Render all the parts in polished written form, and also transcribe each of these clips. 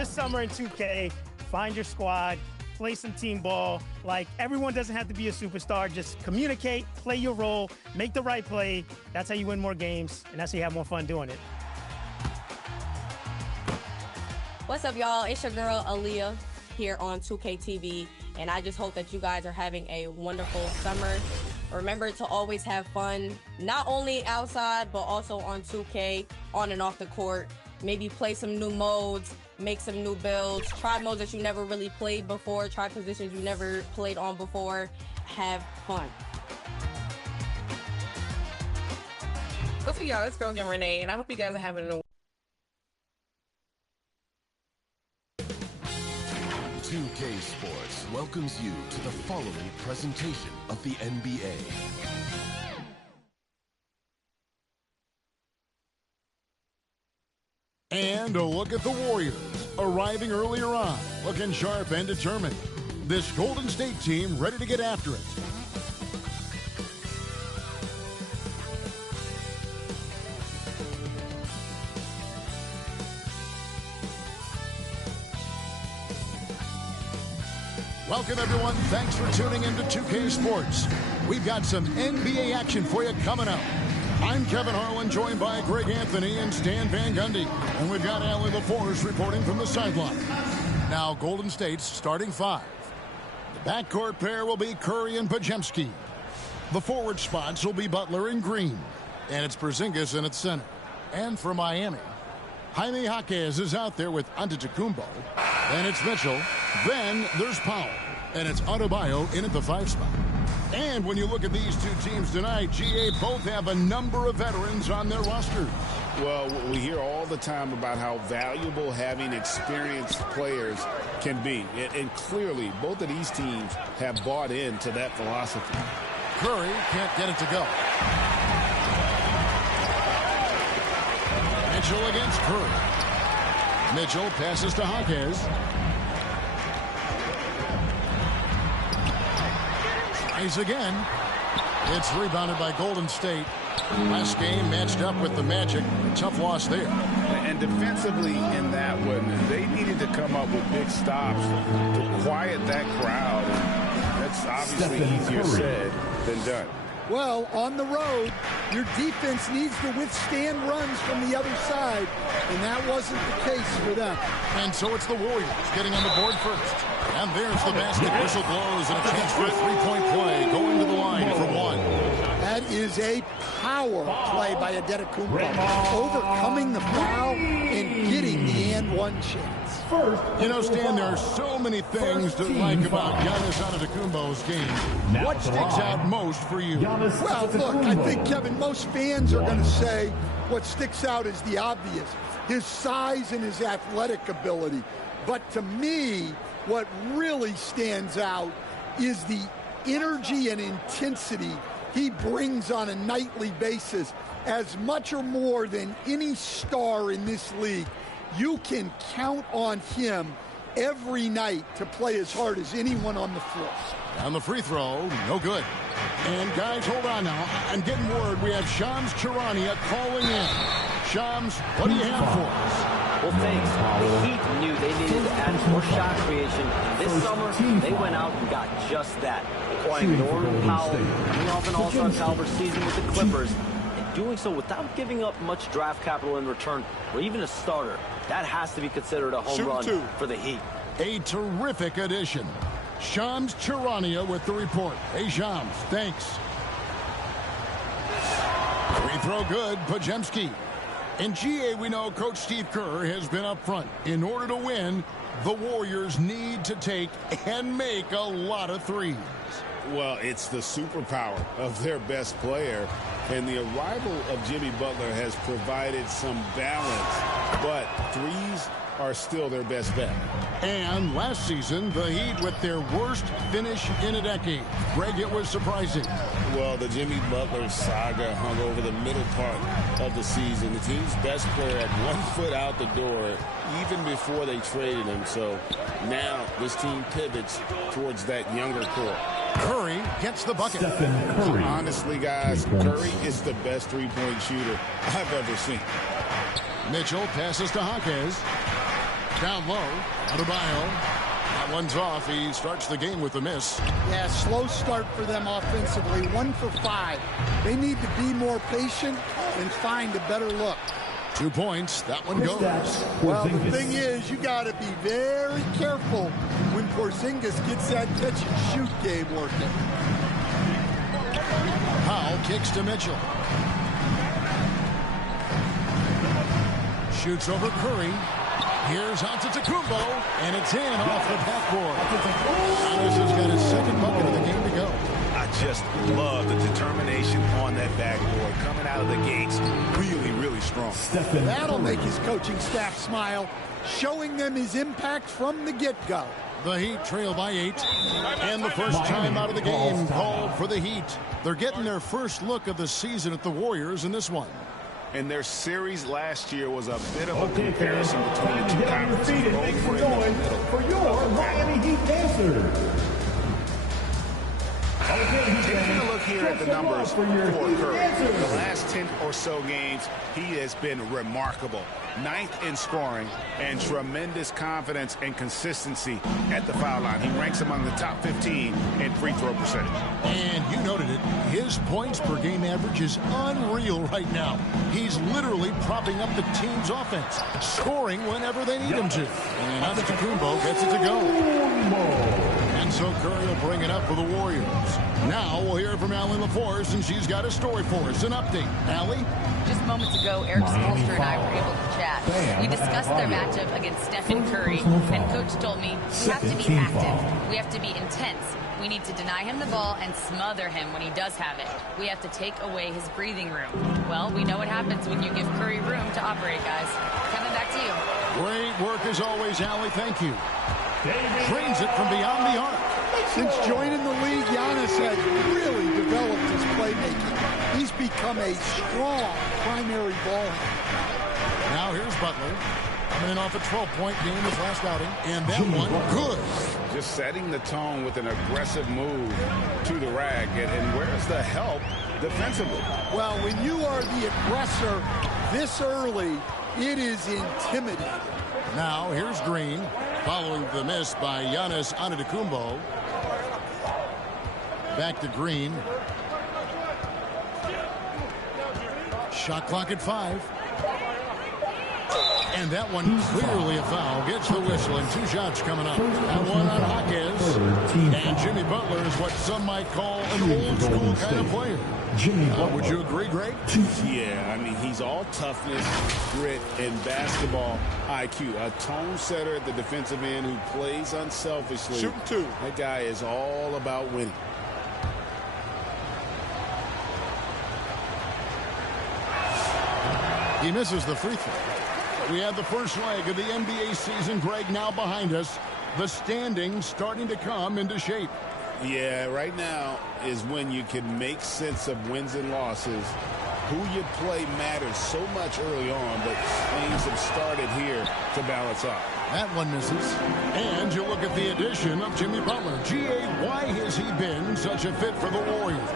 This summer in 2K, find your squad, play some team ball. Like, everyone doesn't have to be a superstar. Just communicate, play your role, make the right play. That's how you win more games, and that's how you have more fun doing it. What's up, y'all? It's your girl, Aaliyah, here on 2K TV, and I just hope that you guys are having a wonderful summer. Remember to always have fun, not only outside, but also on 2K, on and off the court. Maybe play some new modes, make some new builds, try modes that you never really played before, try positions you never played on before. Have fun. What's up, y'all? It's Girl Game Renee, and I hope you guys are having a 2K Sports welcomes you to the following presentation of the NBA. And a look at the Warriors, arriving earlier on, looking sharp and determined. This Golden State team ready to get after it. Welcome, everyone. Thanks for tuning into 2K Sports. We've got some NBA action for you coming up. I'm Kevin Harlan, joined by Greg Anthony and Stan Van Gundy. And we've got Allie LaForce reporting from the sideline. Now, Golden State's starting five. The backcourt pair will be Curry and Podziemski. The forward spots will be Butler and Green. And it's Porzingis in at center. And for Miami, Jaime Jaquez is out there with Antetokounmpo. Then it's Mitchell. Then there's Powell. And it's Adebayo in at the 5 spot. And when you look at these two teams tonight, GA both have a number of veterans on their rosters. Well, we hear all the time about how valuable having experienced players can be. And clearly, both of these teams have bought into that philosophy. Curry can't get it to go. Mitchell against Curry. Mitchell passes to Jaquez. Tries again. It's rebounded by Golden State. Last game matched up with the Magic. A tough loss there. And defensively in that one, they needed to come up with big stops to quiet that crowd. That's obviously easier said than done. Well, on the road, your defense needs to withstand runs from the other side, and that wasn't the case for them. And so it's the Warriors getting on the board first. And there's the basket. Whistle blows, and a chance for a three-point play going to the line for one. That is a power play by Antetokounmpo, overcoming the foul and getting the and-one chance. You know, Stan, there are so many things to like about Giannis Antetokounmpo's game. What sticks out most for you? Well, look, I think, Kevin, most fans are going to say what sticks out is the obvious, his size and his athletic ability. But to me, what really stands out is the energy and intensity he brings on a nightly basis. As much or more than any star in this league, you can count on him every night to play as hard as anyone on the floor. On the free throw, no good. And guys, hold on now. I'm getting word we have Shams Charania calling in. Shams, what do you have for us? Well, thanks. The Heat knew they needed to add more shot creation. This summer, they went out and got just that, acquiring Norman Powell, coming off an all-star caliber season with the Clippers, and doing so without giving up much draft capital in return, or even a starter. That has to be considered a home run for the Heat. A terrific addition. Shams Charania with the report. Hey, Shams, thanks. Free throw good, Podziemski. In GA, we know Coach Steve Kerr has been up front. In order to win, the Warriors need to take and make a lot of threes. Well, it's the superpower of their best player, and the arrival of Jimmy Butler has provided some balance, but threes are still their best bet. And last season, the Heat with their worst finish in a decade. Greg, it was surprising. Well, the Jimmy Butler saga hung over the middle part of the season. The team's best player had 1 foot out the door even before they traded him. So now this team pivots towards that younger core. Curry gets the bucket. Honestly, guys, Curry is the best three-point shooter I've ever seen. Mitchell passes to Jaquez. Down low, Adebayo. That one's off. He starts the game with a miss. Yeah, slow start for them offensively. 1 for 5. They need to be more patient and find a better look. 2 points. That one goes. Well, the thing is, you got to be very careful when Porzingis gets that catch-and-shoot game working. Powell kicks to Mitchell. Shoots over Curry. Here's Antetokounmpo, and it's in off the backboard. Giannis has got his second bucket of the game to go. I just love the determination on that backboard. Coming out of the gates, really, really strong. That'll make his coaching staff smile, showing them his impact from the get-go. The Heat trail by 8. And the first time out of the game called for the Heat. They're getting their first look of the season at the Warriors in this one. And their series last year was a bit of a comparison between the two conferences. For your Miami Heat dancers. Taking a look here at the numbers for Curry. The last 10 or so games, he has been remarkable. 9th in scoring and tremendous confidence and consistency at the foul line. He ranks among the top 15 in free throw percentage. And you noted it. His points per game average is unreal right now. He's literally propping up the team's offense, scoring whenever they need him to. And Antetokounmpo gets it to go. And so Curry will bring it up for the Warriors. Now we'll hear from Allie LaForce, and she's got a story for us. An update. Allie? Just moments ago, Eric Spoelstra and I were able to chat. We discussed their matchup against Stephen Curry, and Coach told me, we have to be active. We have to be intense. We need to deny him the ball and smother him when he does have it. We have to take away his breathing room. Well, we know what happens when you give Curry room to operate, guys. Kevin, back to you. Great work as always, Allie. Thank you. Trains it from beyond the arc. Since joining the league, Giannis has really developed his playmaking. He's become a strong primary ball handler. Now here's Butler. Coming in off a 12-point game his last outing. And that one, good. Just setting the tone with an aggressive move to the rack. And where's the help defensively? Well, when you are the aggressor this early, it is intimidating. Now here's Green, following the miss by Giannis Antetokounmpo. Back to Green. Shot clock at 5. And that one clearly a foul. Gets the whistle, and 2 shots coming up. And one on Hawkins. And Jimmy Butler is what some might call an old school kind of player. Would you agree, Greg? Yeah, I mean, he's all toughness, grit, and basketball IQ. A tone setter at the defensive end who plays unselfishly. Shooting 2. That guy is all about winning. He misses the free throw. We have the first leg of the NBA season, Greg, now behind us. The standings starting to come into shape. Yeah, right now is when you can make sense of wins and losses. Who you play matters so much early on, but things have started here to balance out. That one misses. And you look at the addition of Jimmy Butler. G.A., why has he been such a fit for the Warriors?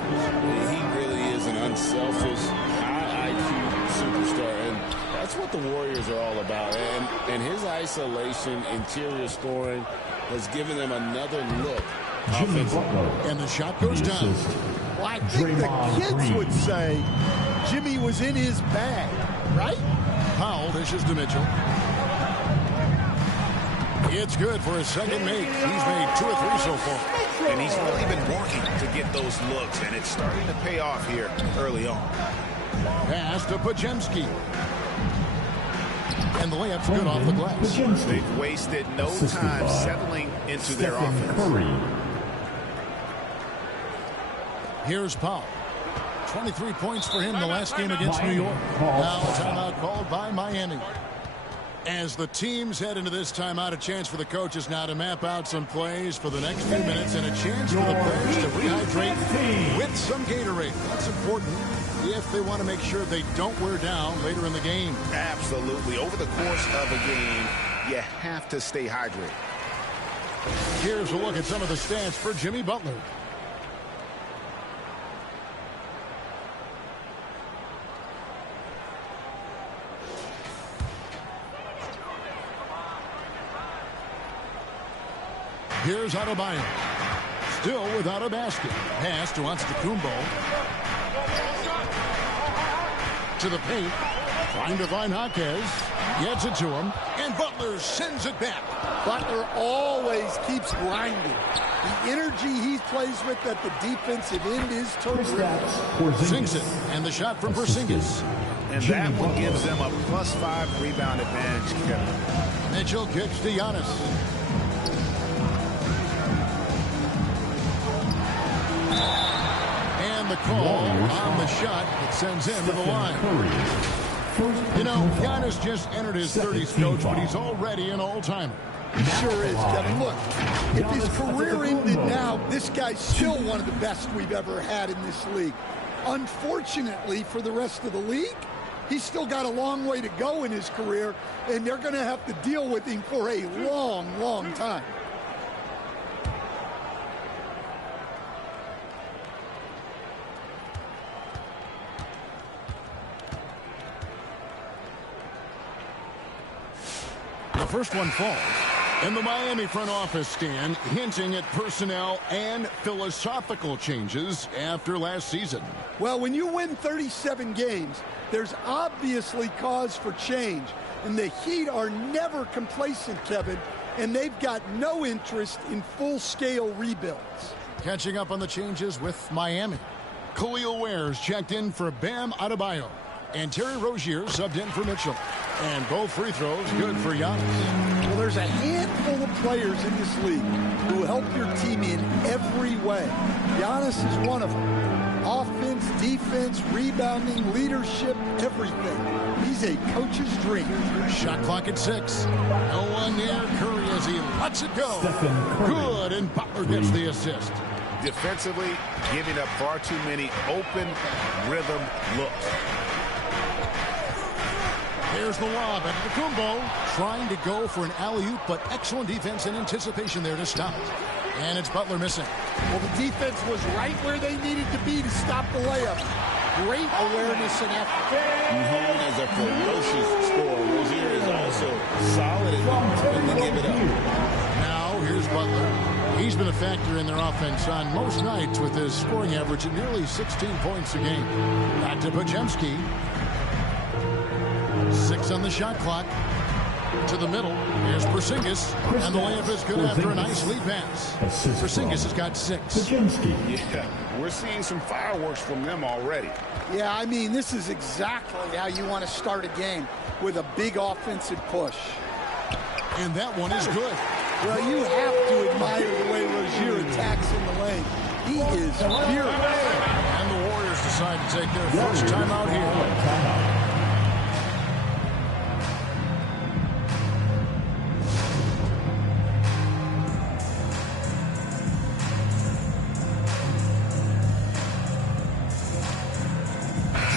He really is an unselfish, high IQ superstar, and that's what the Warriors are all about. And his isolation, interior scoring has given them another look offensively. And the shot goes down. Well, I think the kids would say Jimmy was in his bag, right? Powell dishes to Mitchell. It's good for his second make. He's made 2 or 3 so far. And he's really been working to get those looks, and it's starting to pay off here early on. Pass to Podziemski. And the layup's good off the glass. They've wasted no time settling into their offense. Here's Powell. 23 points for him the last game against New York. Now a timeout called by Miami. As the teams head into this timeout, a chance for the coaches now to map out some plays for the next few minutes and a chance for the players to rehydrate with some Gatorade. That's important if they want to make sure they don't wear down later in the game. Absolutely. Over the course of a game, you have to stay hydrated. Here's a look at some of the stats for Jimmy Butler. Here's Adebayo. Still without a basket. Pass to Antetokounmpo. To the paint. Trying to find Jaquez. Gets it to him. And Butler sends it back. Butler always keeps grinding. The energy he plays with at the defensive end is terrific. Sinks it. And the shot from Porzingis. And that one gives them a +5 rebound advantage, Kevin. Mitchell kicks to Giannis. And the call on the shot that sends him to the line. You know, Giannis just entered his 30s, coach, but he's already an all-timer. He sure is, Kevin. Look, if his career ended now, this guy's still one of the best we've ever had in this league. Unfortunately for the rest of the league, he's still got a long way to go in his career, and they're going to have to deal with him for a long, long time. The first one falls. And the Miami front office, Stan, hinting at personnel and philosophical changes after last season. Well, when you win 37 games, there's obviously cause for change. And the Heat are never complacent, Kevin, and they've got no interest in full-scale rebuilds. Catching up on the changes with Miami. Khalil Ware's checked in for Bam Adebayo. And Terry Rozier subbed in for Mitchell. And both free throws good for Giannis. Well, there's a handful of players in this league who help your team in every way. Giannis is one of them. Offense, defense, rebounding, leadership, everything. He's a coach's dream. Shot clock at 6. No one near Curry as he lets it go. Good, and Butler gets the assist. Defensively, giving up far too many open rhythm looks. There's the lob at Antetokounmpo, trying to go for an alley-oop, but excellent defense and anticipation there to stop it. And it's Butler missing. Well, the defense was right where they needed to be to stop the layup. Great awareness and effort. Known as a ferocious scorer, Rozier is also solid enough to give it up. Now, here's Butler. He's been a factor in their offense on most nights with his scoring average at nearly 16 points a game. Back to Podziemski. 6 on the shot clock. To the middle. Here's Porzingis. And the layup is good after a nice lead pass. Porzingis has got 6. Yeah, we're seeing some fireworks from them already. Yeah, I mean, this is exactly how you want to start a game, with a big offensive push. And that one is good. Well, you have to admire the way Rozier attacks in the lane. He is furious. And the Warriors decide to take their first timeout here.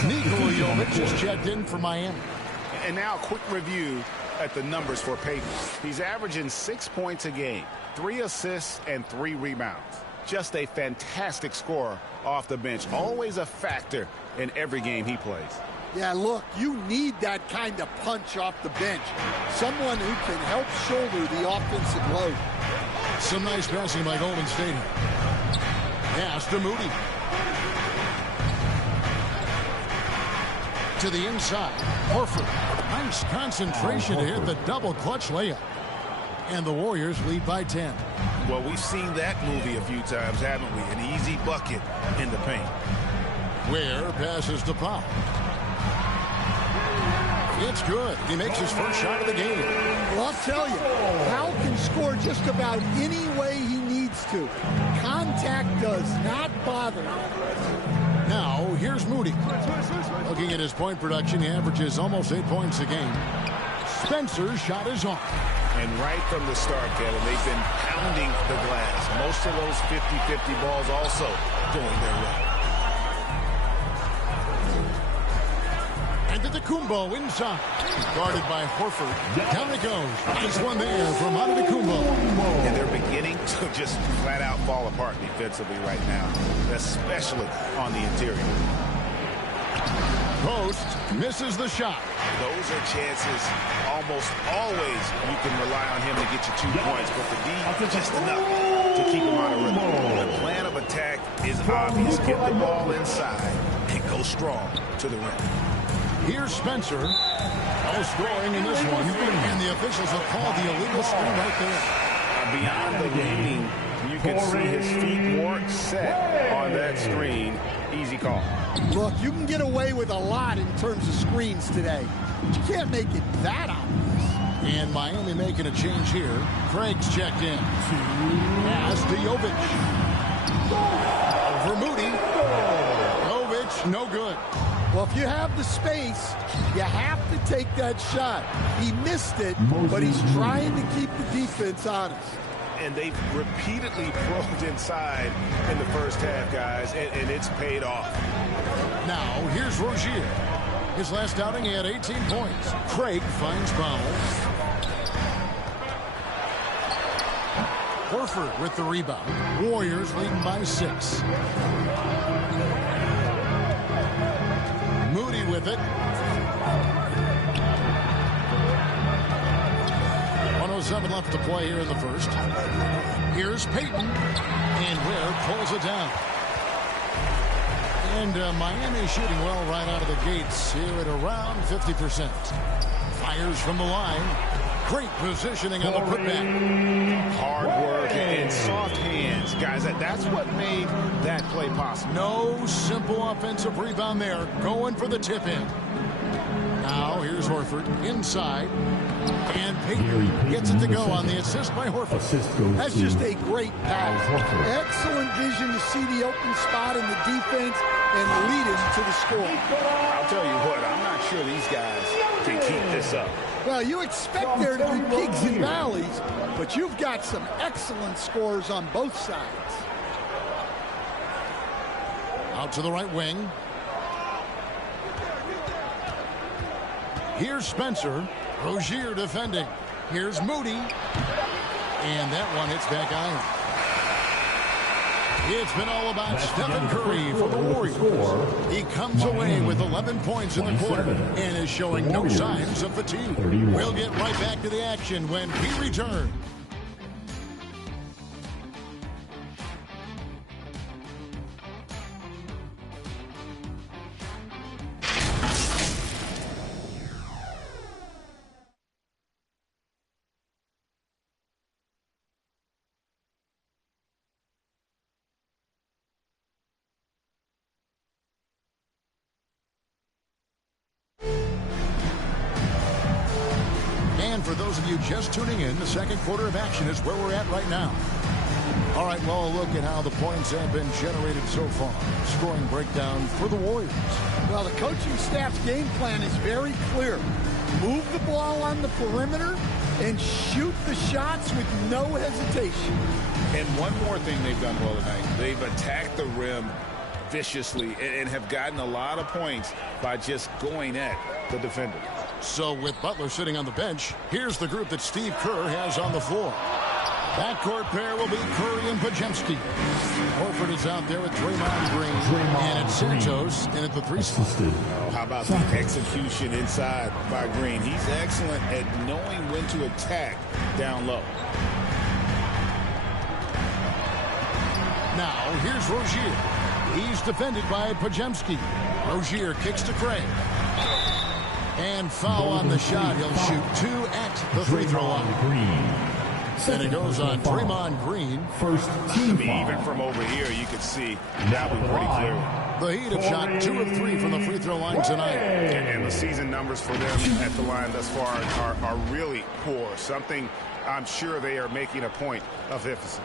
Nikola Jovic just checked in for Miami. And now a quick review at the numbers for Payton. He's averaging 6 points a game, 3 assists, and 3 rebounds. Just a fantastic scorer off the bench. Always a factor in every game he plays. Yeah, look, you need that kind of punch off the bench. Someone who can help shoulder the offensive load. Some nice passing by Golden State. Pass to Moody. To the inside. Horford. Nice concentration to hit the double clutch layup. And the Warriors lead by 10. Well, we've seen that movie a few times, haven't we? An easy bucket in the paint. Ware passes to Pop. It's good. He makes his first shot of the game. Well, I'll tell you, Powell can score just about any way he needs to. Contact does not bother him. Now, here's Moody. Looking at his point production, he averages almost 8 points a game. Spencer's shot is on. And right from the start, Kevin, they've been pounding the glass. Most of those 50-50 balls also going their way. Antetokounmpo inside. Guarded by Horford. Down it goes. Nice one there from Antetokounmpo. And they're beginning to just flat out fall apart defensively right now, especially on the interior. post, misses the shot. Those are chances almost always you can rely on him to get you 2 points, but the D just enough to keep him on a rhythm. The plan of attack is obvious. Get the ball inside and go strong to the rim. Here's Spencer. No scoring in this one, and the officials have called the illegal screen right there. Beyond the leaning, you can see his feet weren't set on that screen. Easy call. Look, you can get away with a lot in terms of screens today, but you can't make it that obvious. And Miami making a change here. Craig's checked in. Pass to Jovic. Over Moody. Jovic, no good. Well, if you have the space, you have to take that shot. He missed it, but he's trying to keep the defense honest. And they've repeatedly probed inside in the first half, guys, and it's paid off. Now, here's Rozier. His last outing, he had 18 points. Craig finds Powell. Horford with the rebound. Warriors leading by 6. Moody with it. 1:07 left to play here in the first. Here's Payton. And Ware pulls it down. And Miami shooting well right out of the gates here at around 50%. Fires from the line. Great positioning on the putback. Hard work and soft hands. Guys, that's what made that play possible. No simple offensive rebound there. Going for the tip in. Now here's Horford inside. And Payton gets it to go on the assist by Horford. That's just a great pass. Excellent vision to see the open spot in the defense and lead him to the score. I'll tell you what, I'm not sure these guys can keep this up. Well, you expect there to be peaks and valleys, but you've got some excellent scores on both sides. Out to the right wing. Here's Spencer. Rozier defending. Here's Moody. And that one hits back iron. It's been all about Stephen Curry for the Warriors. He comes away with 11 points in the quarter and is showing no signs of fatigue. We'll get right back to the action when we return. For those of you just tuning in, the second quarter of action is where we're at right now. All right, well, a look at how the points have been generated so far. Scoring breakdown for the Warriors. Well, the coaching staff's game plan is very clear. Move the ball on the perimeter and shoot the shots with no hesitation. And one more thing they've done well tonight. They've attacked the rim viciously and have gotten a lot of points by just going at the defender. So with Butler sitting on the bench, here's the group that Steve Kerr has on the floor. Backcourt pair will be Curry and Podziemski. Horford is out there with Draymond Green. And it's Santos in at the 3 spot. How about the execution inside by Green? He's excellent at knowing when to attack down low. Now here's Rozier. He's defended by Podziemski. Rozier kicks to Craig. And foul on the shot. He'll shoot 2 at the free throw line. And it goes on Draymond Green. First team foul. Even from over here, you can see that was pretty clear. The Heat have shot 2 of 3 from the free throw line tonight. And the season numbers for them at the line thus far are really poor. Something I'm sure they are making a point of emphasis.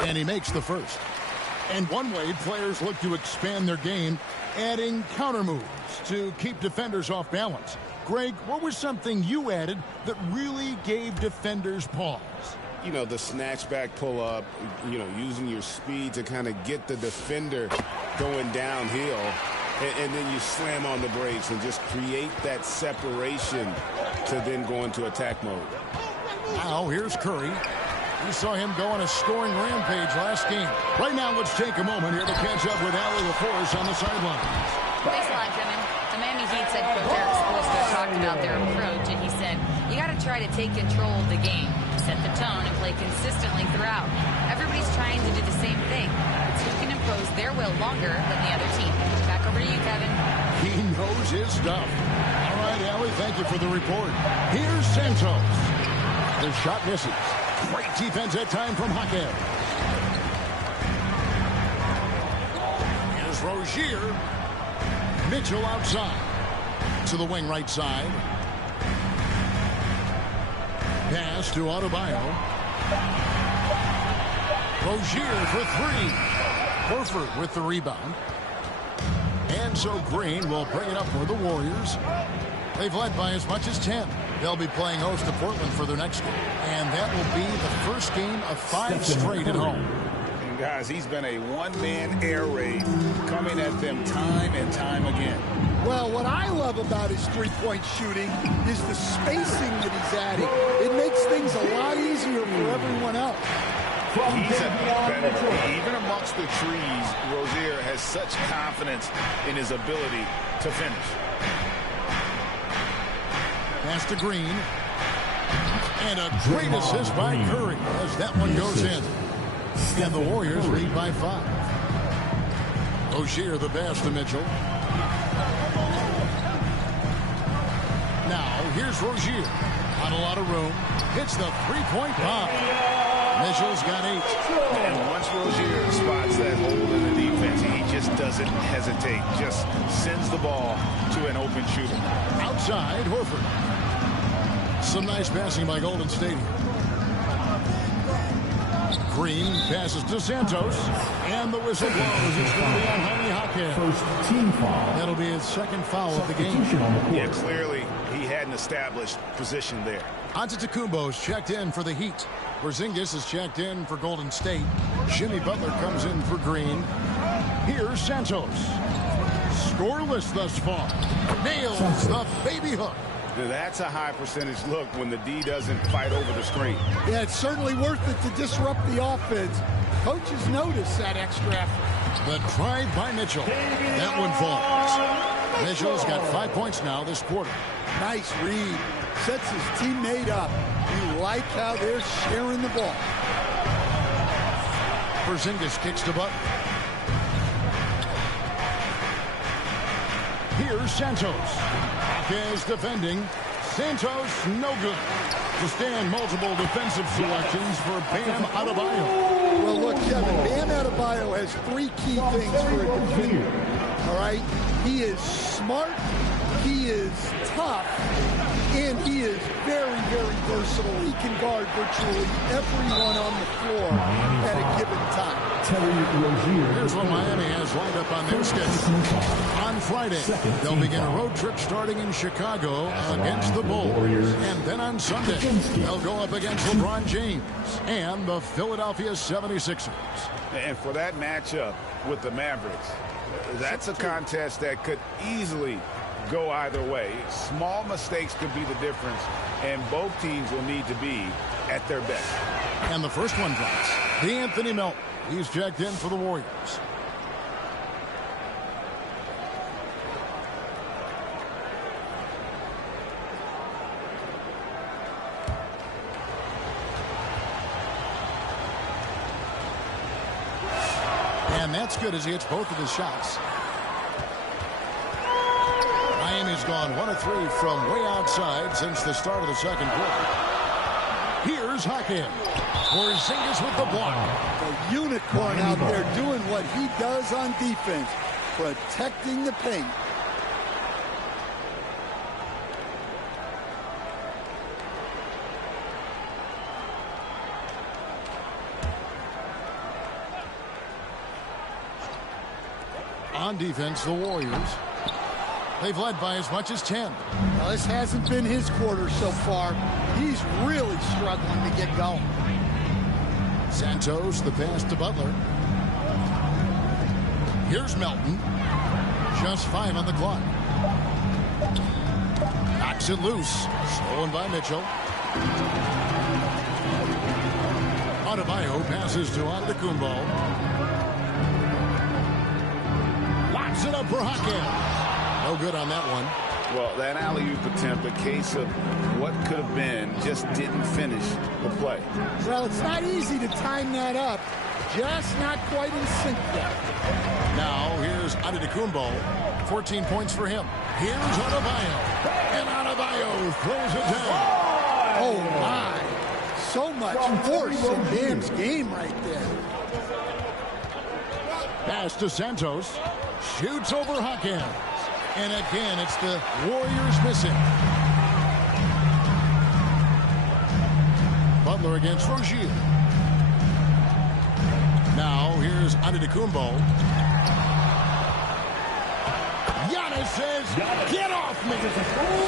And he makes the first. And one way players look to expand their game, adding counter moves to keep defenders off balance. Greg, what was something you added that really gave defenders pause? You know, the snatch back pull up, you know, using your speed to kind of get the defender going downhill. and then you slam on the brakes and just create that separation to then go into attack mode. Now here's Curry. We saw him go on a scoring rampage last game. Right now, let's take a moment here to catch up with Allie LaForce on the sideline. Thanks a lot, Kevin. The Miami Heat said Coach Eric Spoelstra talked about their approach, and he said, you got to try to take control of the game, set the tone, and play consistently throughout. Everybody's trying to do the same thing. It's who can impose their will longer than the other team. Back over to you, Kevin. He knows his stuff. All right, Allie, thank you for the report. Here's Santos. The shot misses. Great defense that time from Hakeem. Here's Rozier. Mitchell outside. To the wing right side. Pass to Adebayo. Rozier for three. Horford with the rebound. And so Green will bring it up for the Warriors. They've led by as much as 10. They'll be playing host to Portland for their next game. And that will be the first game of 5 straight at home. And guys, he's been a one-man air raid coming at them time and time again. Well, what I love about his three-point shooting is the spacing that he's adding. It makes things a lot easier for everyone else. He's a better, even amongst the trees, Rozier has such confidence in his ability to finish. Pass to Green. And a great assist by Curry as that one goes in. And the Warriors lead by 5. Rozier the pass to Mitchell. Now here's Rozier. Not a lot of room. Hits the three-point bomb. Mitchell's got 8. And once Rozier spots that hole in the defense, he just doesn't hesitate. Just sends the ball to an open shooter. Outside, Horford. Some nice passing by Golden State. Green passes to Santos. And the whistle blows. It's going to be on Jaime Hakeem. First team foul. That'll be his second foul of the game. Yeah, clearly he had an established position there. Antetokounmpo's checked in for the Heat. Porzingis is checked in for Golden State. Jimmy Butler comes in for Green. Here's Santos. Scoreless thus far. Nails the baby hook. That's a high percentage look when the D doesn't fight over the screen. Yeah, it's certainly worth it to disrupt the offense. Coaches notice that extra effort. The drive by Mitchell. That one falls. Mitchell's got 5 points now this quarter. Nice read. Sets his teammate up. You like how they're sharing the ball. Porzingis kicks to Butler. Here's Santos. Is defending. Santos, no good. To stand multiple defensive selections for Bam Adebayo. Well, look, Kevin, Bam Adebayo has 3 key things for a defender. All right? He is smart, he is tough, and he is very, very versatile. He can guard virtually everyone on the floor at a given time. Here's what Miami has lined up on their schedule. On Friday, they'll begin a road trip starting in Chicago against the Bulls. And then on Sunday, they'll go up against LeBron James and the Philadelphia 76ers. And for that matchup with the Mavericks, that's a contest that could easily go either way. Small mistakes could be the difference, and both teams will need to be at their best. And the first one drops. D'Anthony Melton. He's checked in for the Warriors. And that's good as he hits both of his shots. Miami's gone 1 of 3 from way outside since the start of the second quarter. Here's Hakeem. Porzingis with the block. A unicorn out there doing what he does on defense, protecting the paint. On defense, the Warriors. They've led by as much as 10. Well, this hasn't been his quarter so far. He's really struggling to get going. Santos, the pass to Butler. Here's Melton. Just 5 on the clock. Knocks it loose. Stolen by Mitchell. Adebayo passes to Antetokounmpo. Locks it up for Hakeem. No good on that one. Well, that alley-oop attempt, a case of what could have been, just didn't finish the play. Well, it's not easy to time that up. Just not quite in sync there. Now, here's Antetokounmpo. 14 points for him. Here's Adebayo. And Adebayo throws it down. Oh, my. So much force in Bam's game right there. Pass to Santos. Shoots over Hakeem. And again, it's the Warriors missing. Butler against Rozier. Now, here's Antetokounmpo. Giannis says, get off me.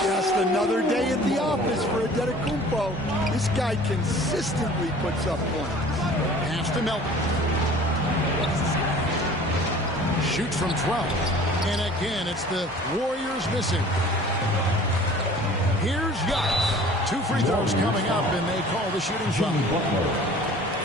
Just another day at the office for Antetokounmpo. This guy consistently puts up points. Pass to Melton. Shoots from 12. And again, it's the Warriors missing. Here's Giannis. 2 free throws coming up, and they call the shooting foul.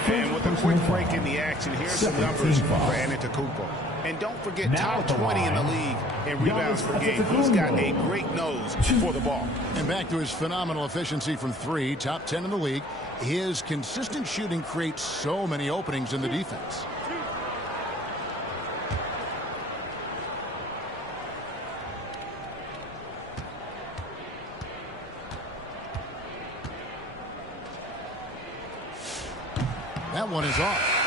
And with a quick break in the action, here's some numbers for Antetokounmpo. And don't forget, top 20 in the league in rebounds per game. He's got a great nose for the ball. And back to his phenomenal efficiency from 3, top 10 in the league. His consistent shooting creates so many openings in the defense. That one is off.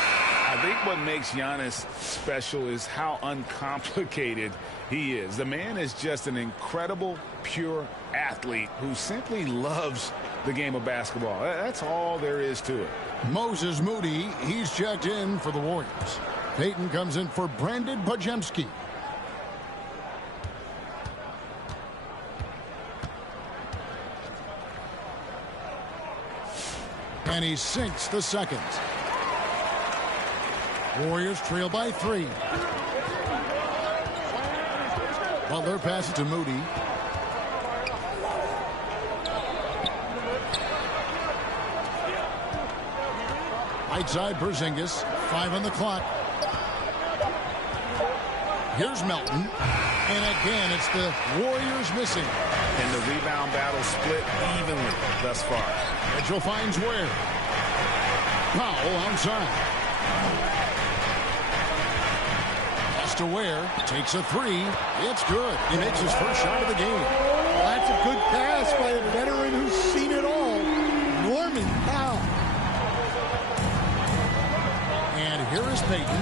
I think what makes Giannis special is how uncomplicated he is. The man is just an incredible, pure athlete who simply loves the game of basketball. That's all there is to it. Moses Moody, he's checked in for the Warriors. Payton comes in for Brandon Podziemski. And he sinks the second. Warriors trail by 3. Butler passes to Moody. Right side, Porzingis. 5 on the clock. Here's Melton. And again, it's the Warriors missing. And the rebound battle split evenly thus far. Mitchell finds Ware. Powell outside. Pass to Ware. Takes a 3. It's good. He makes his first shot of the game. Well, that's a good pass by a veteran who's seen it all. Norman Powell. And here is Payton.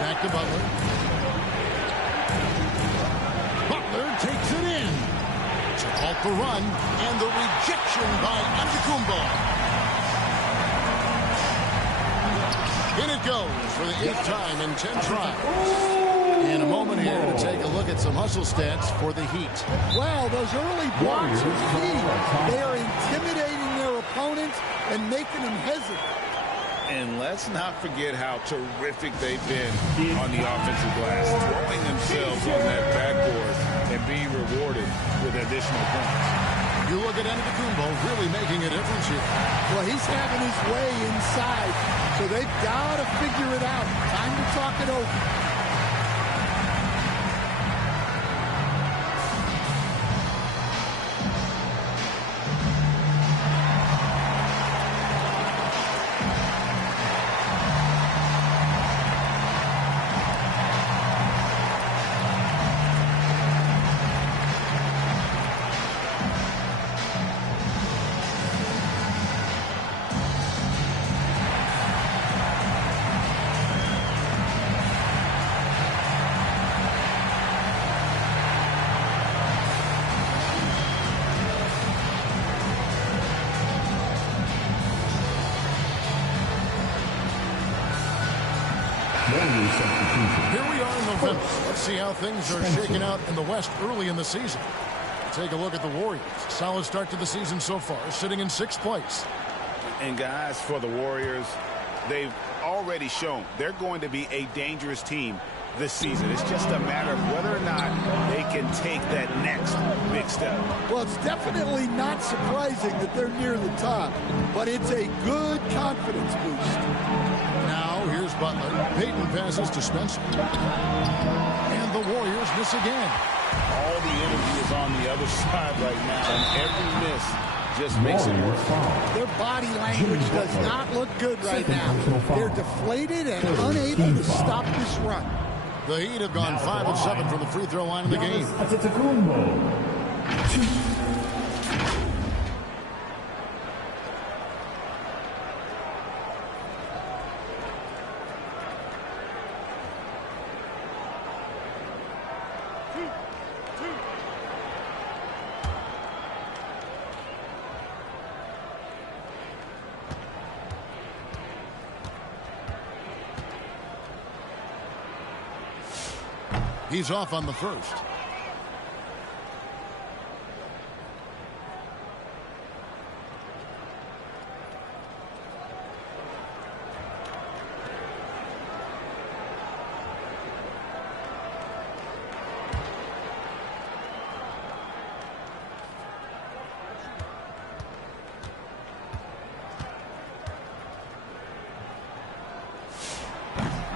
Back to Butler. Butler takes it in. To halt the run, and the rejection by Antetokounmpo. In it goes for the 8th time in 10 tries. In a moment here to take a look at some hustle stats for the Heat. Wow, those early blocks are key. They are intimidating their opponents and making them hesitate. And let's not forget how terrific they've been on the offensive glass, throwing themselves on that backboard and being rewarded with additional points. You look at Antetokounmpo really making a difference here. Well, he's having his way inside, so they've got to figure it out. Time to talk it over. Here we are in November. Let's see how things are shaking out in the West early in the season. Take a look at the Warriors. Solid start to the season so far, sitting in 6th place. And guys, for the Warriors, they've already shown they're going to be a dangerous team this season. It's just a matter of whether or not they can take that next big step. Well, it's definitely not surprising that they're near the top, but it's a good confidence boost. Now, here's Butler. Payton passes to Spencer. And the Warriors miss again. All the energy is on the other side right now, and every miss just makes it worse. Their body language does not look good right now. They're deflated and unable to stop this run. The Heat have gone 5 of 7 from the free throw line in the game. He's off on the first.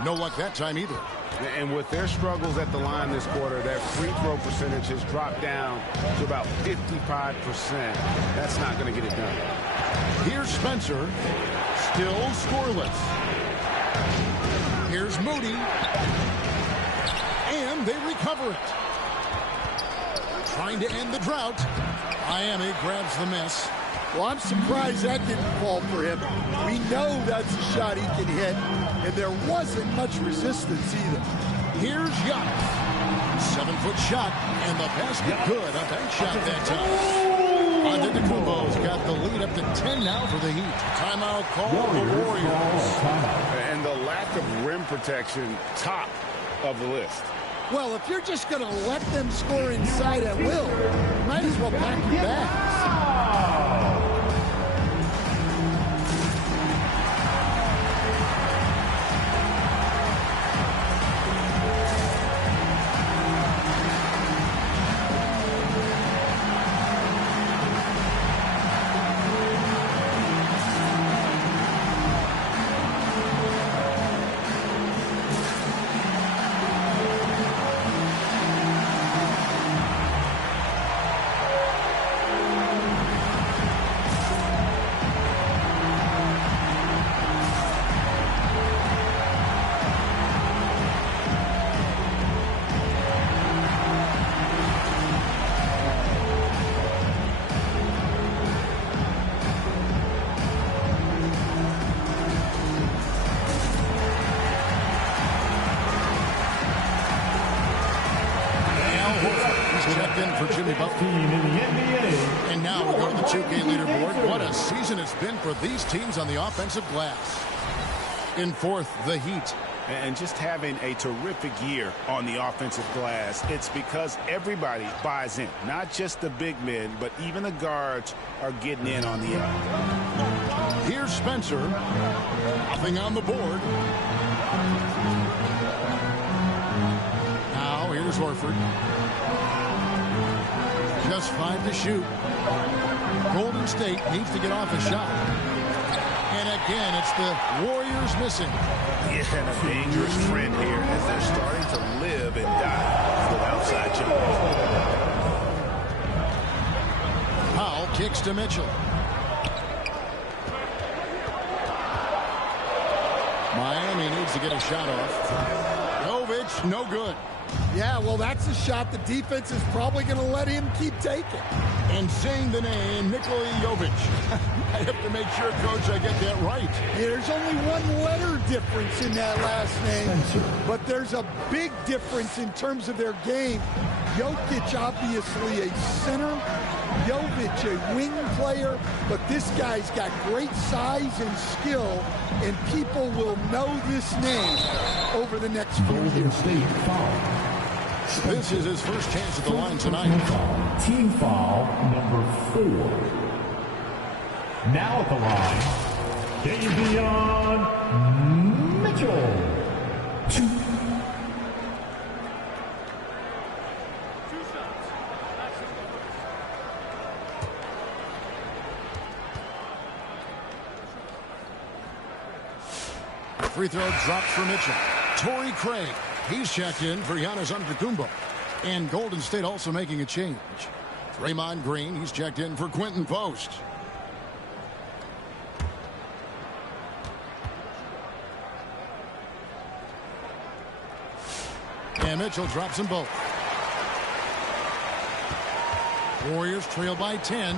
No luck that time either. And with their struggles at the line this quarter, their free throw percentage has dropped down to about 55%. That's not going to get it done. Here's Spencer. Still scoreless. Here's Moody. And they recover it. Trying to end the drought. Miami grabs the miss. Well, I'm surprised that didn't fall for him. We know that's a shot he can hit, and there wasn't much resistance either. Here's Giannis. 7-foot shot, and the basket good. A bank shot that time. Antetokounmpo's got the lead up to 10 now for the Heat. Timeout call the Warriors. And the lack of rim protection, top of the list. Well, if you're just going to let them score inside at will, you might as well pack your bags. And now we go to the 2K leaderboard. What a season it's been for these teams on the offensive glass. In fourth, the Heat. And just having a terrific year on the offensive glass, it's because everybody buys in. Not just the big men, but even the guards are getting in on the end. Here's Spencer. Nothing on the board. Now here's Horford. Just 5 to shoot. Golden State needs to get off a shot. And again, it's the Warriors missing. Yeah, and a dangerous trend here as they're starting to live and die with outside jumpers. Powell kicks to Mitchell. Miami needs to get a shot off. Jovic, no good. Yeah, well, that's a shot the defense is probably going to let him keep taking. And saying the name, Nikola Jovic. I have to make sure, Coach, I get that right. Yeah, there's only one letter difference in that last name, but there's a big difference in terms of their game. Jokic, obviously a center. Jovic, a wing player, but this guy's got great size and skill, and people will know this name over the next few years. This is his first chance at the line tonight. Team foul number 4. Now at the line, Davion Mitchell. Free throw drops for Mitchell. Torrey Craig, he's checked in for Giannis Antetokounmpo. And Golden State also making a change. Draymond Green, he's checked in for Quentin Post. And Mitchell drops them both. Warriors trail by 10.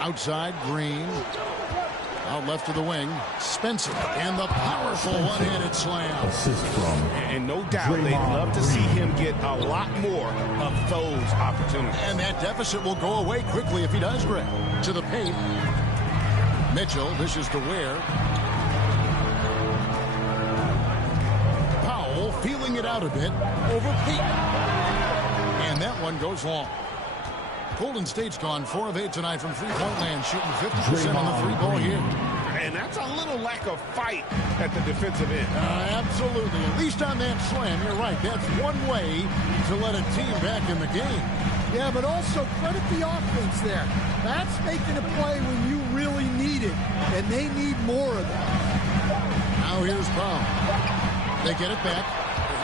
Outside, Green. Out left of the wing, Spencer. And the powerful one-handed slam. Assist from. And no doubt they'd love to see him get a lot more of those opportunities. And that deficit will go away quickly if he does, Greg. To the paint. Mitchell, dishes to Ware. Powell feeling it out a bit over Payton. And that one goes long. Golden State's gone 4 of 8 tonight from three-point land, shooting 50% on the three-ball here. And that's a little lack of fight at the defensive end. Absolutely. At least on that slam, you're right. That's one way to let a team back in the game. Yeah, but also credit the offense there. That's making a play when you really need it, and they need more of that. Now here's Powell. They get it back.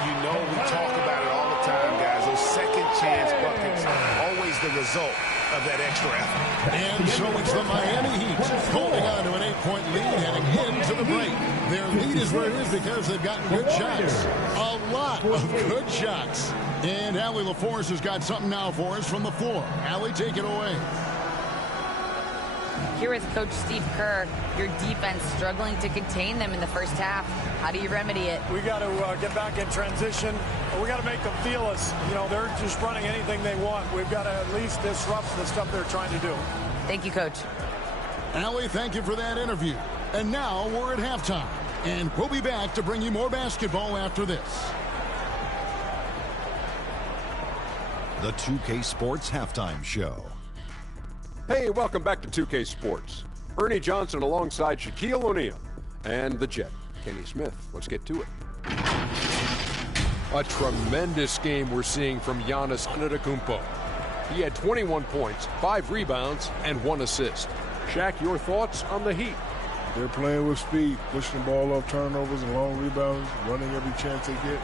You know we talk about it all the time, guys. Those second chance buckets, always the result of that extra effort. And so it's the Miami Heat holding on to an 8-point lead heading into the break. Their lead is where it is because they've gotten good shots. A lot of good shots. And Allie LaForce has got something now for us from the floor. Allie, take it away. Here is Coach Steve Kerr. Your defense struggling to contain them in the first half. How do you remedy it? We got to get back in transition. We got to make them feel us. You know, they're just running anything they want. We've got to at least disrupt the stuff they're trying to do. Thank you, Coach. Allie, thank you for that interview. And now we're at halftime. And we'll be back to bring you more basketball after this. The 2K Sports Halftime Show. Hey, welcome back to 2K Sports. Ernie Johnson alongside Shaquille O'Neal and the Jet, Kenny Smith. Let's get to it. A tremendous game we're seeing from Giannis Antetokounmpo. He had 21 points, 5 rebounds, and 1 assist. Shaq, your thoughts on the Heat? They're playing with speed, pushing the ball off turnovers and long rebounds, running every chance they get.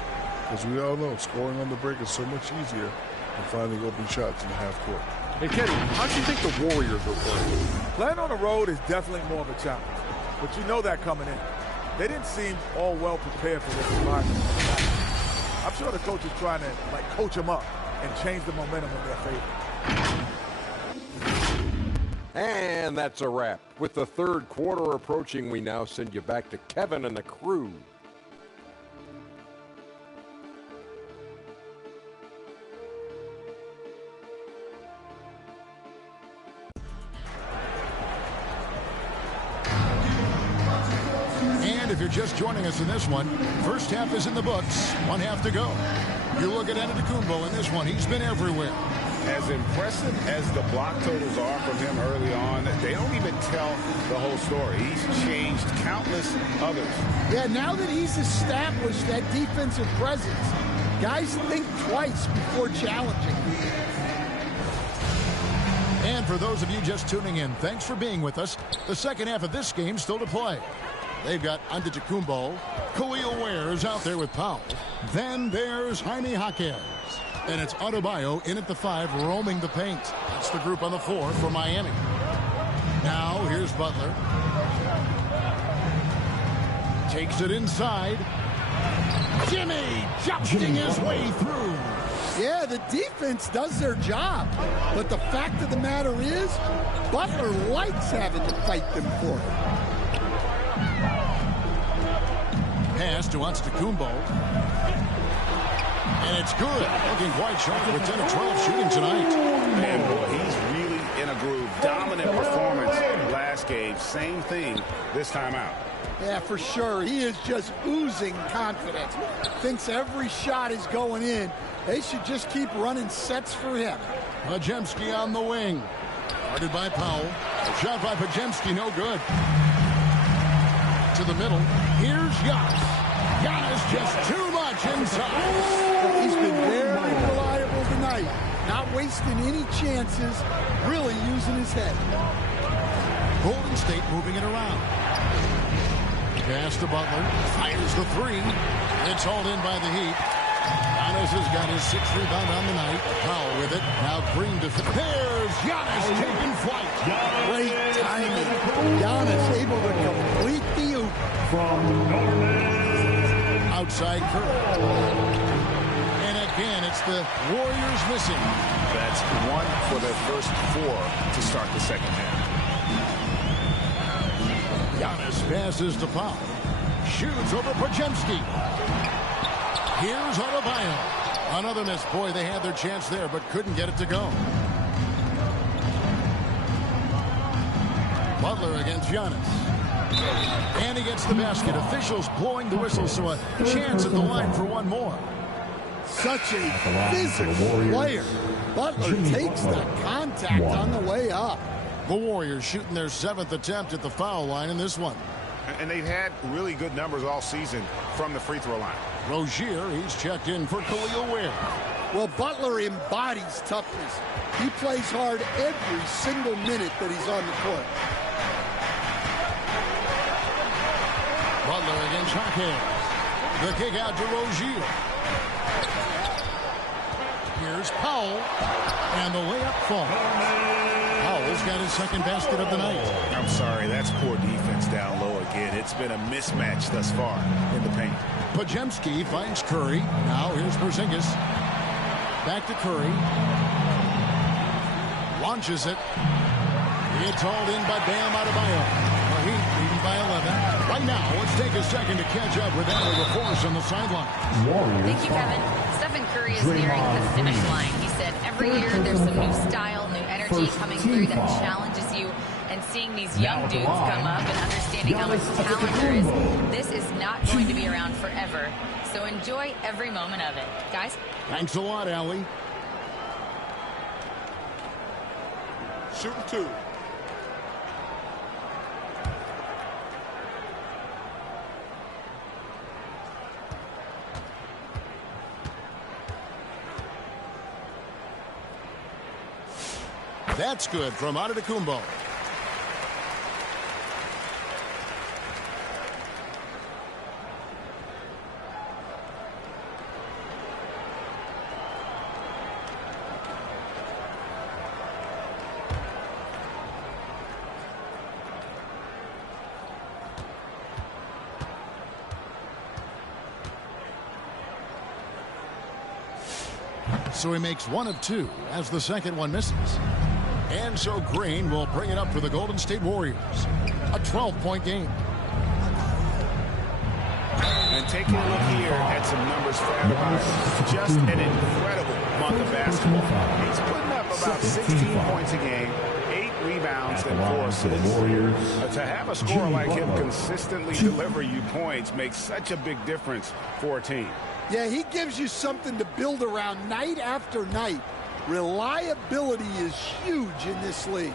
As we all know, scoring on the break is so much easier than finding open shots in the half court. Hey, Kenny, how do you think the Warriors are playing? Playing on the road is definitely more of a challenge, but you know that coming in. They didn't seem all well prepared for this environment. I'm sure the coach is trying to coach them up and change the momentum in their favor. And that's a wrap. With the third quarter approaching, we now send you back to Kevin and the crew. And if you're just joining us in this one, first half is in the books. 1 half to go. You look at Antetokounmpo in this one. He's been everywhere. As impressive as the block totals are from him early on, they don't even tell the whole story. He's changed countless others. Yeah, now that he's established that defensive presence, guys think twice before challenging. And for those of you just tuning in, thanks for being with us. The second half of this game still to play. They've got Antetokounmpo. Khalil Ware is out there with Powell. Then there's Jaime Jaquez. And it's Adebayo in at the 5, roaming the paint. That's the group on the floor for Miami. Now here's Butler. Takes it inside. Jimmy jousting his way through. Yeah, the defense does their job. But the fact of the matter is, Butler likes having to fight them for it. Pass to Antetokounmpo. And it's good. Looking quite sharp with 10 of 12 shooting tonight. And boy, he's really in a groove. Dominant performance last game. Same thing this time out. Yeah, for sure. He is just oozing confidence. Thinks every shot is going in. They should just keep running sets for him. Podziemski on the wing. Guarded by Powell. A shot by Podziemski, no good. To the middle. Here's Giannis. Giannis just too much inside. He's been very reliable tonight. Not wasting any chances. Really using his head. Golden State moving it around. Pass to Butler. Fires the three. It's hauled in by the Heat. Giannis has got his 6th rebound on the night. Powell with it. Now Green to there's Giannis taking flight. Great timing. Giannis able to complete the oop. From Norman. Outside Curry. And again, it's the Warriors missing. That's 1 for their first 4 to start the second half. Giannis passes to Powell. Shoots over Podziemski. Here's Adebayo. Another miss. Boy, they had their chance there, but couldn't get it to go. Butler against Giannis. And he gets the basket. Officials blowing the whistle, so a chance at the line for one more. Such a physical player. Butler takes the contact on the way up. The Warriors shooting their 7th attempt at the foul line in this one. And they've had really good numbers all season from the free throw line. Rozier, he's checked in for Khalil Ware. Well, Butler embodies toughness. He plays hard every single minute that he's on the court. Butler against Jaquez. The kick out to Rozier. Here's Powell. And the layup falls. Powell's got his 2nd basket of the night. I'm sorry, that's poor defense down low again. It's been a mismatch thus far in the paint. Podziemski finds Curry. Now here's Porzingis. Back to Curry. Launches it. It's hauled in by Bam Adebayo. The Heat leading by 11. Right now, let's take a second to catch up with Allie LaForce on the sideline. Thank you, Kevin. Stephen Curry is nearing the finish line. He said every year there's some new style, new energy coming through that challenges you. And seeing these young dudes come up and understanding how much talent there is, this is not going to be around forever. So enjoy every moment of it. Guys? Thanks a lot, Allie. Shooting 2. That's good from Antetokounmpo. So he makes 1 of 2 as the second one misses. And so Green will bring it up for the Golden State Warriors. A 12-point game. And taking a look here at some numbers for Adebayo. Just an incredible month of basketball. He's putting up about 16 points a game, 8 rebounds, and 4 assists. To have a scorer like him consistently deliver you points makes such a big difference for a team. Yeah, he gives you something to build around night after night. Reliability is huge in this league.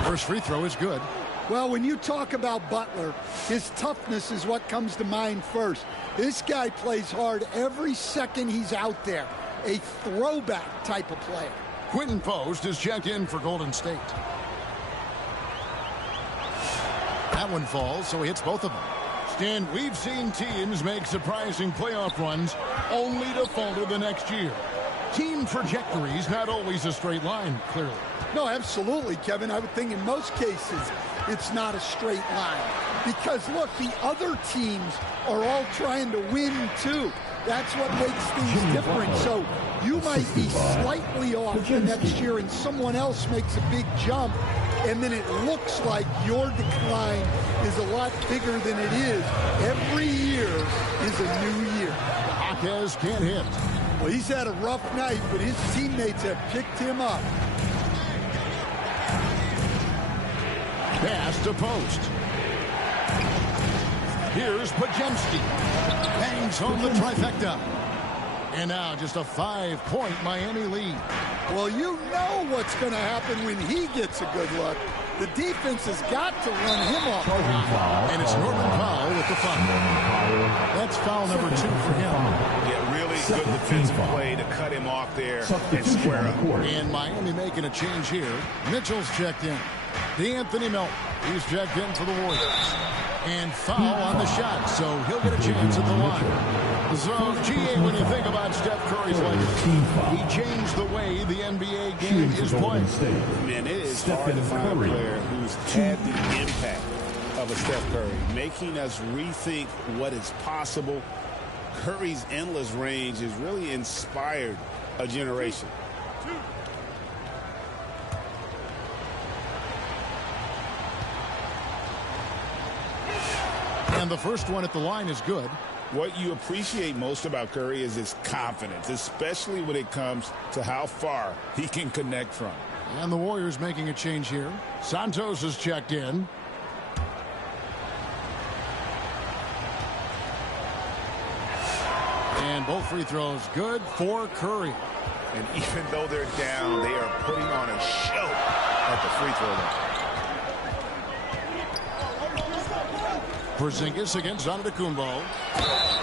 First free throw is good. Well, when you talk about Butler, his toughness is what comes to mind first. This guy plays hard every second he's out there. A throwback type of player. Quentin Post is checked in for Golden State. That one falls, so he hits both of them. Stan, we've seen teams make surprising playoff runs only to falter the next year. Team trajectory is not always a straight line, clearly. No, absolutely, Kevin. I would think in most cases it's not a straight line. Because, look, the other teams are all trying to win, too. That's what makes things different. So you might be slightly off the next year and someone else makes a big jump, and then it looks like your decline is a lot bigger than it is. Every year is a new year. Jaquez can't hit. Well, he's had a rough night, but his teammates have picked him up. Pass to Post. Here's Podziemski. Bangs home the trifecta. And now just a 5-point Miami lead. Well, you know what's going to happen when he gets a good look. The defense has got to run him off. And it's Norman Powell with the foul. That's foul number 2 for him. Yeah, really good defensive play to cut him off there and square up. And Miami making a change here. Mitchell's checked in. D'Anthony Melton. He's checked in for the Warriors. And foul on the shot, so he'll get a chance at the line. So, GA, when you think about Steph Curry's legacy, he changed the way the NBA game is played. Man, it is hard to find a player who's had the impact of a Steph Curry, making us rethink what is possible. Curry's endless range has really inspired a generation. And the first one at the line is good. What you appreciate most about Curry is his confidence, especially when it comes to how far he can connect from. And the Warriors making a change here. Santos is checked in. And both free throws good for Curry. And even though they're down, they are putting on a show at the free throw line. Porzingis against Antetokounmpo.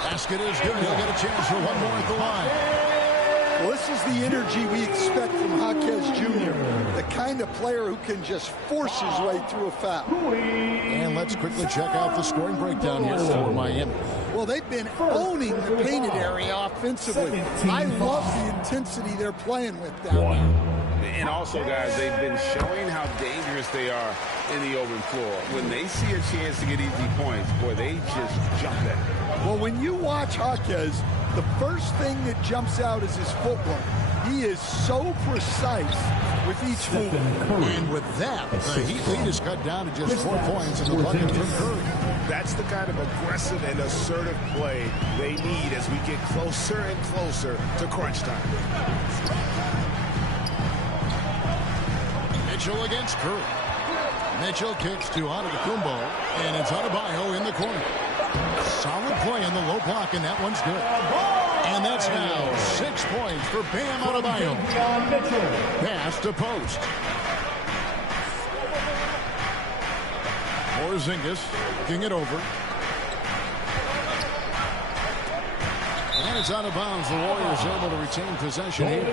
Basket is good. He'll get a chance for one more at the line. Well, this is the energy we expect from Jaquez Jr., the kind of player who can just force his way through a foul. And let's quickly check out the scoring breakdown here for Miami. Well, they've been owning the painted area offensively. I love the intensity they're playing with down there. And also, guys, they've been showing how dangerous they are in the open floor. When they see a chance to get easy points, boy, they just jump at it. Well, when you watch Jaquez, the first thing that jumps out is his footwork. He is so precise with each move. And with that, the Heat lead is cut down to just 4 points in the bucket from Curry. That's the kind of aggressive and assertive play they need as we get closer and closer to crunch time. Mitchell against Curry. Mitchell kicks to Antetokounmpo, and it's Adebayo in the corner. Solid play in the low block, and that one's good. And that's now 6 points for Bam Adebayo. Pass to post. Porzingis kicking it over. And it's out of bounds. The Warriors able to retain possession here.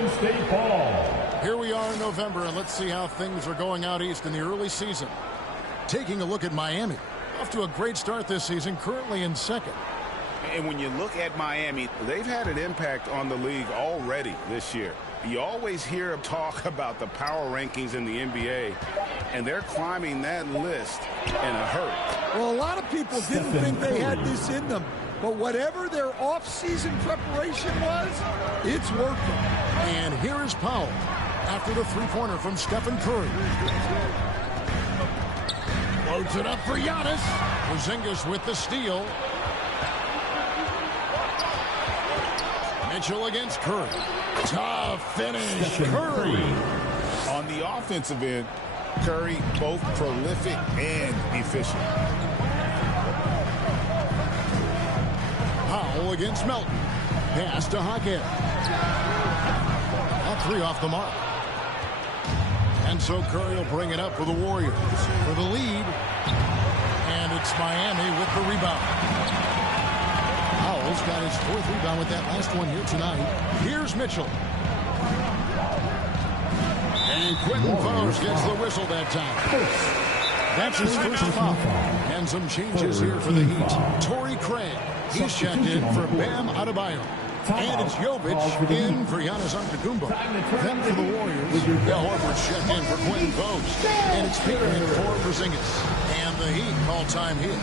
Here we are in November, and let's see how things are going out east in the early season. Taking a look at Miami. Off to a great start this season, currently in second. And when you look at Miami, they've had an impact on the league already this year. You always hear talk about the power rankings in the NBA, and they're climbing that list in a hurry. Well, a lot of people didn't think they had this in them, but whatever their off-season preparation was, it's working. And here is Powell after the three-pointer from Stephen Curry. Loads it up for Giannis. Porzingis with the steal. Mitchell against Curry. Tough finish. Curry. On the offensive end, Curry both prolific and efficient. Powell against Melton. Pass to Jaquez. All three off the mark. And so Curry will bring it up for the Warriors for the lead. And it's Miami with the rebound. Powell's got his fourth rebound with that last one here tonight. Here's Mitchell. And Quentin Fowles gets the whistle that time. That's his first foul. And some changes here for the Heat. Torrey Craig, he's checked in for Bam Adebayo. And it's Jovic in for Giannis Antetokounmpo. Then for the Warriors, Al Horford's checked in for Quentin Fowles. And it's Pickering for Porzingis. And the Heat call time here.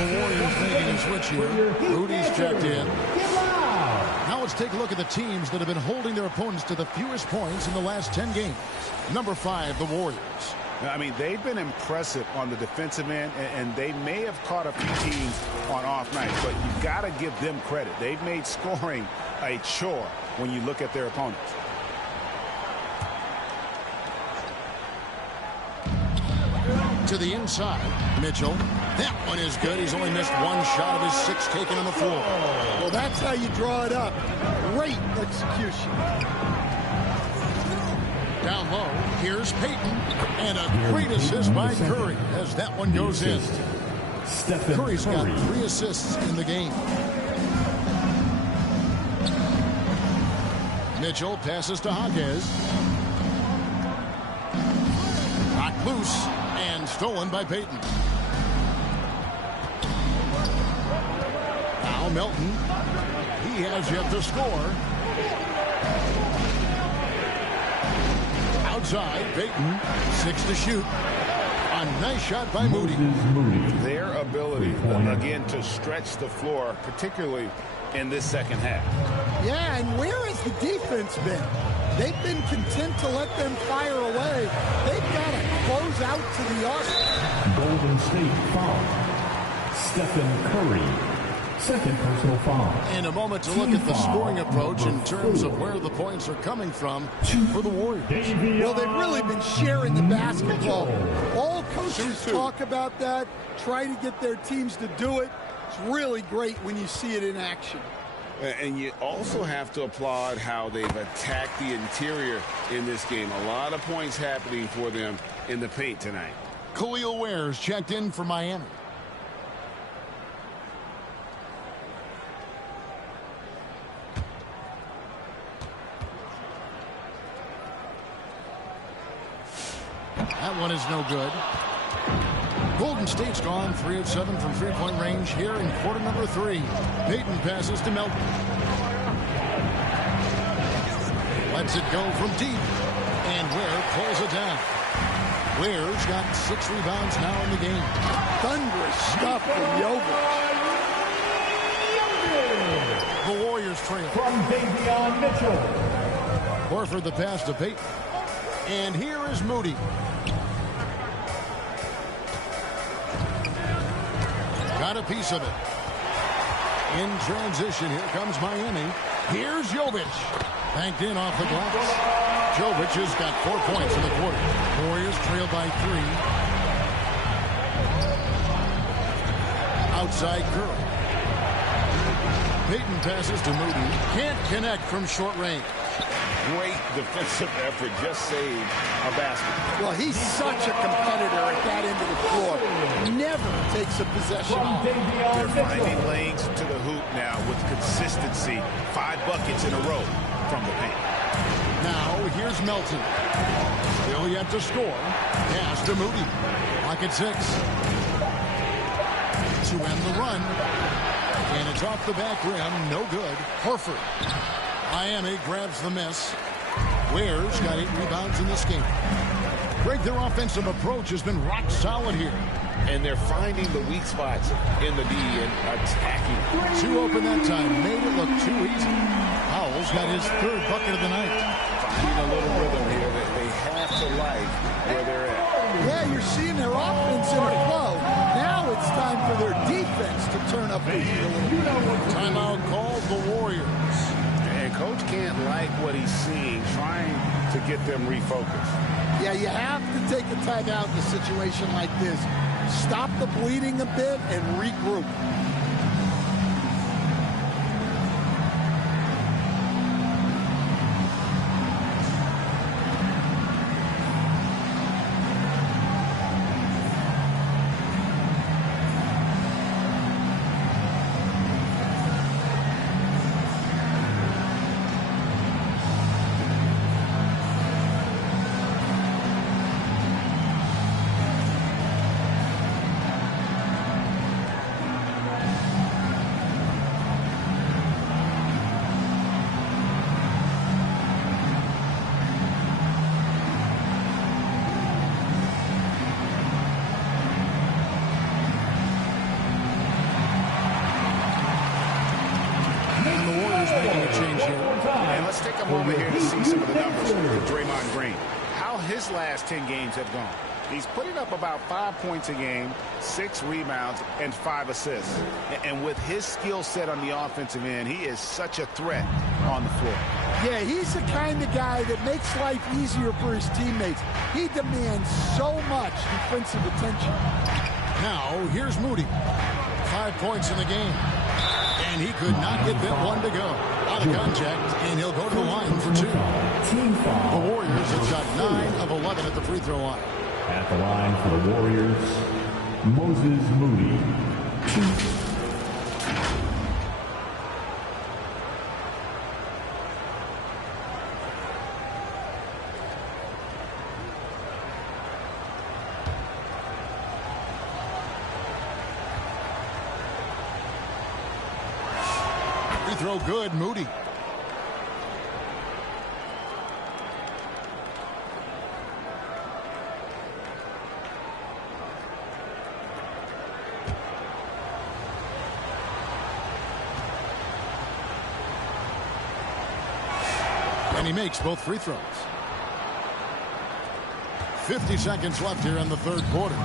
Warriors making a switch here. Rudy's checked in. Now Now let's take a look at the teams that have been holding their opponents to the fewest points in the last 10 games. Number 5, the Warriors. I mean, they've been impressive on the defensive end, and they may have caught a few teams on off nights, but you've got to give them credit. They've made scoring a chore when you look at their opponents. To the inside, Mitchell. That one is good. He's only missed one shot of his 6 taken on the floor. Well, that's how you draw it up. Great execution. Down low, here's Payton. And a great assist by Curry as that one goes in. Curry's got 3 assists in the game. Mitchell passes to Hawkes. Knocked loose and stolen by Payton. Now Melton. He has yet to score. Outside, Payton. 6 to shoot. A nice shot by Moody. Their ability, again, to stretch the floor, particularly in this second half. Yeah, and where has the defense been? They've been content to let them fire away. They've got to close out to the arc. Golden State foul. Stephen Curry. Second personal foul. In a moment to look at the scoring approach in terms of where the points are coming from for the Warriors. Well, they've really been sharing the basketball. All coaches talk about that, try to get their teams to do it. It's really great when you see it in action. And you also have to applaud how they've attacked the interior in this game. A lot of points happening for them in the paint tonight. Khalil Ware's checked in for Miami. That one is no good. Golden State's gone 3 of 7 from three-point range here in quarter number 3. Payton passes to Melton. Lets it go from deep. And Ware pulls it down. Ware's got 6 rebounds now in the game. Thunderous stuff from Jovic. The Warriors trail. From Davion Mitchell. Horford the pass to Payton. And here is Moody. Got a piece of it. In transition, here comes Miami. Here's Jovic. Banked in off the glass. Jovic has got 4 points in the quarter. Warriors trail by 3. Outside Curry. Payton passes to Moody. Can't connect from short range. Great defensive effort. Just saved a basket. Well, he's such a competitor at that end of the floor. Never takes a possession off. They're finding lanes to the hoop now with consistency. 5 buckets in a row from the paint. Now, here's Melton. Still yet to score. Pass to Moody. Lock at 6. To end the run. And it's off the back rim. No good. Horford. Miami grabs the miss. Ware's got 8 rebounds in this game. Greg, their offensive approach has been rock solid here. And they're finding the weak spots in the D and attacking. Too open that time. Made it look too easy. Powell's got his 3rd bucket of the night. Finding a little rhythm here that they have to like where they're at. Yeah, you're seeing their offense in a flow. Now it's time for their defense to turn up the heat a little bit. Timeout called the Warriors. And Coach can't like what he's seeing, trying to get them refocused. Yeah, you have to take a timeout in a situation like this. Stop the bleeding a bit and regroup. moment here to see some of the numbers from Draymond Green. How his last 10 games have gone. He's putting up about 5 points a game, 6 rebounds, and 5 assists. And with his skill set on the offensive end, he is such a threat on the floor. Yeah, he's the kind of guy that makes life easier for his teammates. He demands so much defensive attention. Now, here's Moody. 5 points in the game. And he could not get that one to go. Out of contact, and he'll go to the line for 2. The Warriors have shot 9 of 11 at the free throw line. At the line for the Warriors, Moses Moody. Free throw good, Moody. And he makes both free throws. 50 seconds left here in the third quarter.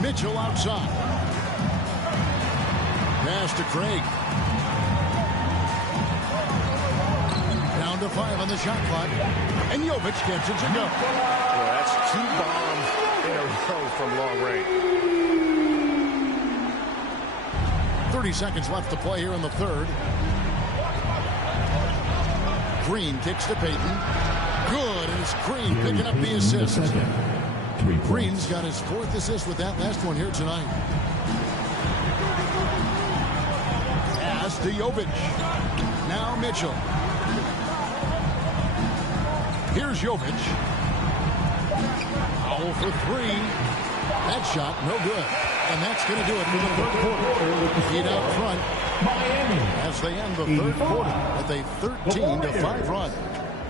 Mitchell outside. Pass to Craig. Down to 5 on the shot clock. And Jovic gets it to go. Well, that's 2 bombs in a row from long range. 30 seconds left to play here in the third. Green kicks to Payton. Good, and it's Green picking up the assist. Green's got his 4th assist with that last one here tonight. Pass to Jovic. Now Mitchell. Here's Jovic. Foul for 3. That shot, no good. And that's going to do it for the third quarter. Heat out front. Miami. As they end the third quarter with a 13-5 run.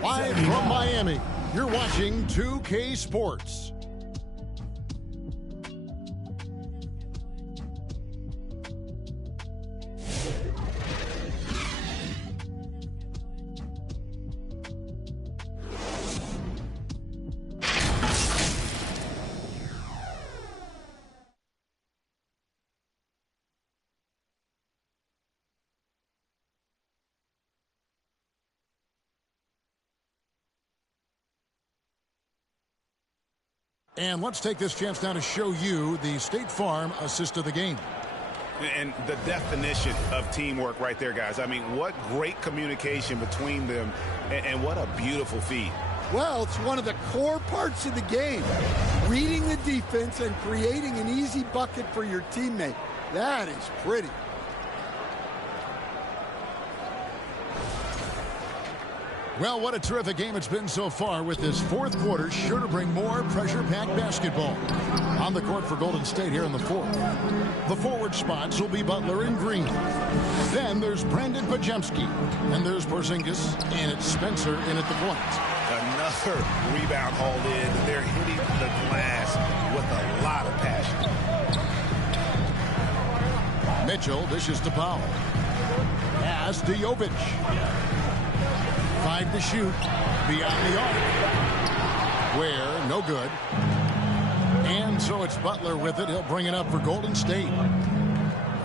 Live from Miami, you're watching 2K Sports. And let's take this chance now to show you the State Farm assist of the game. And the definition of teamwork right there, guys. I mean, what great communication between them, and what a beautiful feed. Well, it's one of the core parts of the game. Reading the defense and creating an easy bucket for your teammate. That is pretty. Well, what a terrific game it's been so far, with this fourth quarter sure to bring more pressure-packed basketball. On the court for Golden State here in the fourth. The forward spots will be Butler and Green. Then there's Brandon Podziemski. And there's Porzingis, and it's Spencer in at the point. Another rebound hauled in. They're hitting the glass with a lot of passion. Mitchell dishes to Powell. Pass to Jovic. 5 to shoot. Beyond the arc. Where, no good. And so it's Butler with it. He'll bring it up for Golden State.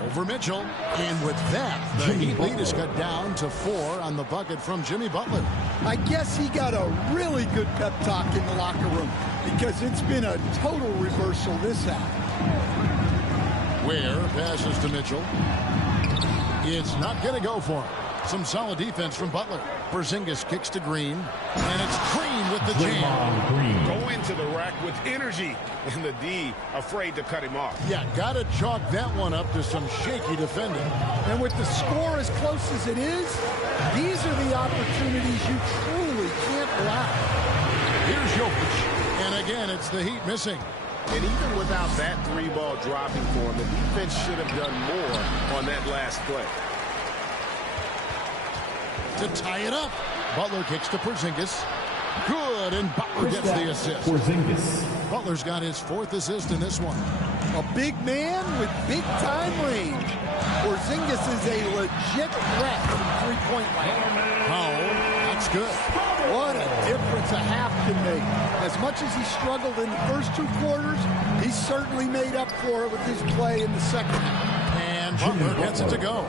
Over Mitchell. And with that, the Heat lead is cut down to 4 on the bucket from Jimmy Butler. I guess he got a really good pep talk in the locker room, because it's been a total reversal this half. Ware passes to Mitchell. It's not going to go for him. Some solid defense from Butler. Porzingis kicks to Green. And it's Green with the jam. Go into the rack with energy. And the D afraid to cut him off. Yeah, got to chalk that one up to some shaky defending. And with the score as close as it is, these are the opportunities you truly can't allow. Here's Jovic. And again, it's the Heat missing. And even without that 3-ball dropping for him, the defense should have done more on that last play. To tie it up, Butler kicks to Porzingis. Good, and Butler gets the assist. Porzingis. Butler's got his 4th assist in this one. A big man with big-time range. Porzingis is a legit threat from three-point land. Powell, that's good. What a difference a half can make. As much as he struggled in the first 2 quarters, he certainly made up for it with his play in the second half. And Butler gets it to go.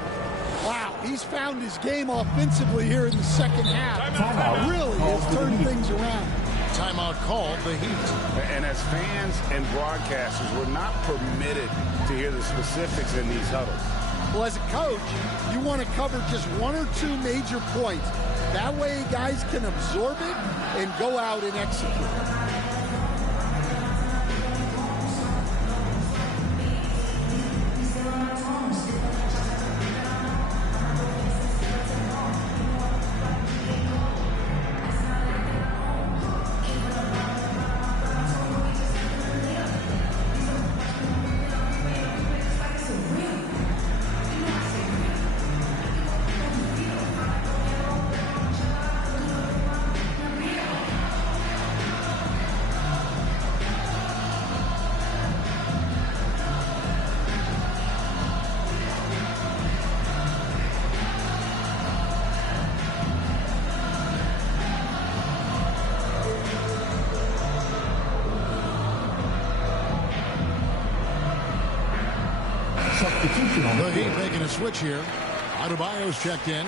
Wow, he's found his game offensively here in the second half. Really has turned things around. Timeout called the Heat. And as fans and broadcasters, we're not permitted to hear the specifics in these huddles. Well, as a coach, you want to cover just 1 or 2 major points. That way guys can absorb it and go out and execute. The Heat making a switch here. Adebayo's checked in.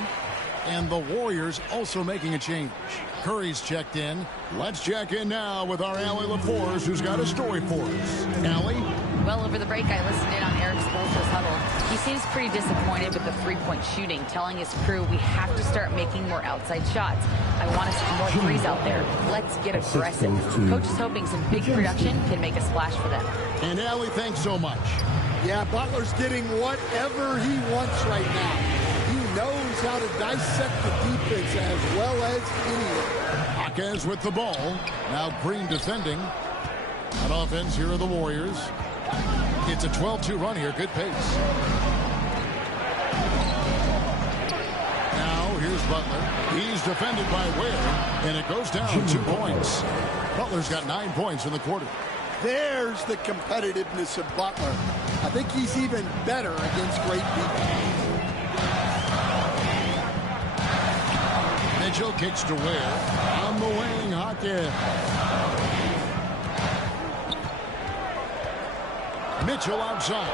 And the Warriors also making a change. Curry's checked in. Let's check in now with our Allie LaForce, who's got a story for us. Allie? Well, over the break, I listened in on Eric Spoelstra's huddle. He seems pretty disappointed with the three-point shooting, telling his crew we have to start making more outside shots. I want to see more threes out there. Let's get aggressive. Coach is hoping some big production can make a splash for them. And Allie, thanks so much. Yeah, Butler's getting whatever he wants right now. He knows how to dissect the defense as well as anyone. Jaquez with the ball. Now Green defending. On offense, here are the Warriors. It's a 12-2 run here. Good pace. Now, here's Butler. He's defended by Ware, and it goes down 2 points. Butler's got 9 points in the quarter. There's the competitiveness of Butler. I think he's even better against great people. Mitchell kicks to Ware. On the wing, Jaquez. Mitchell outside.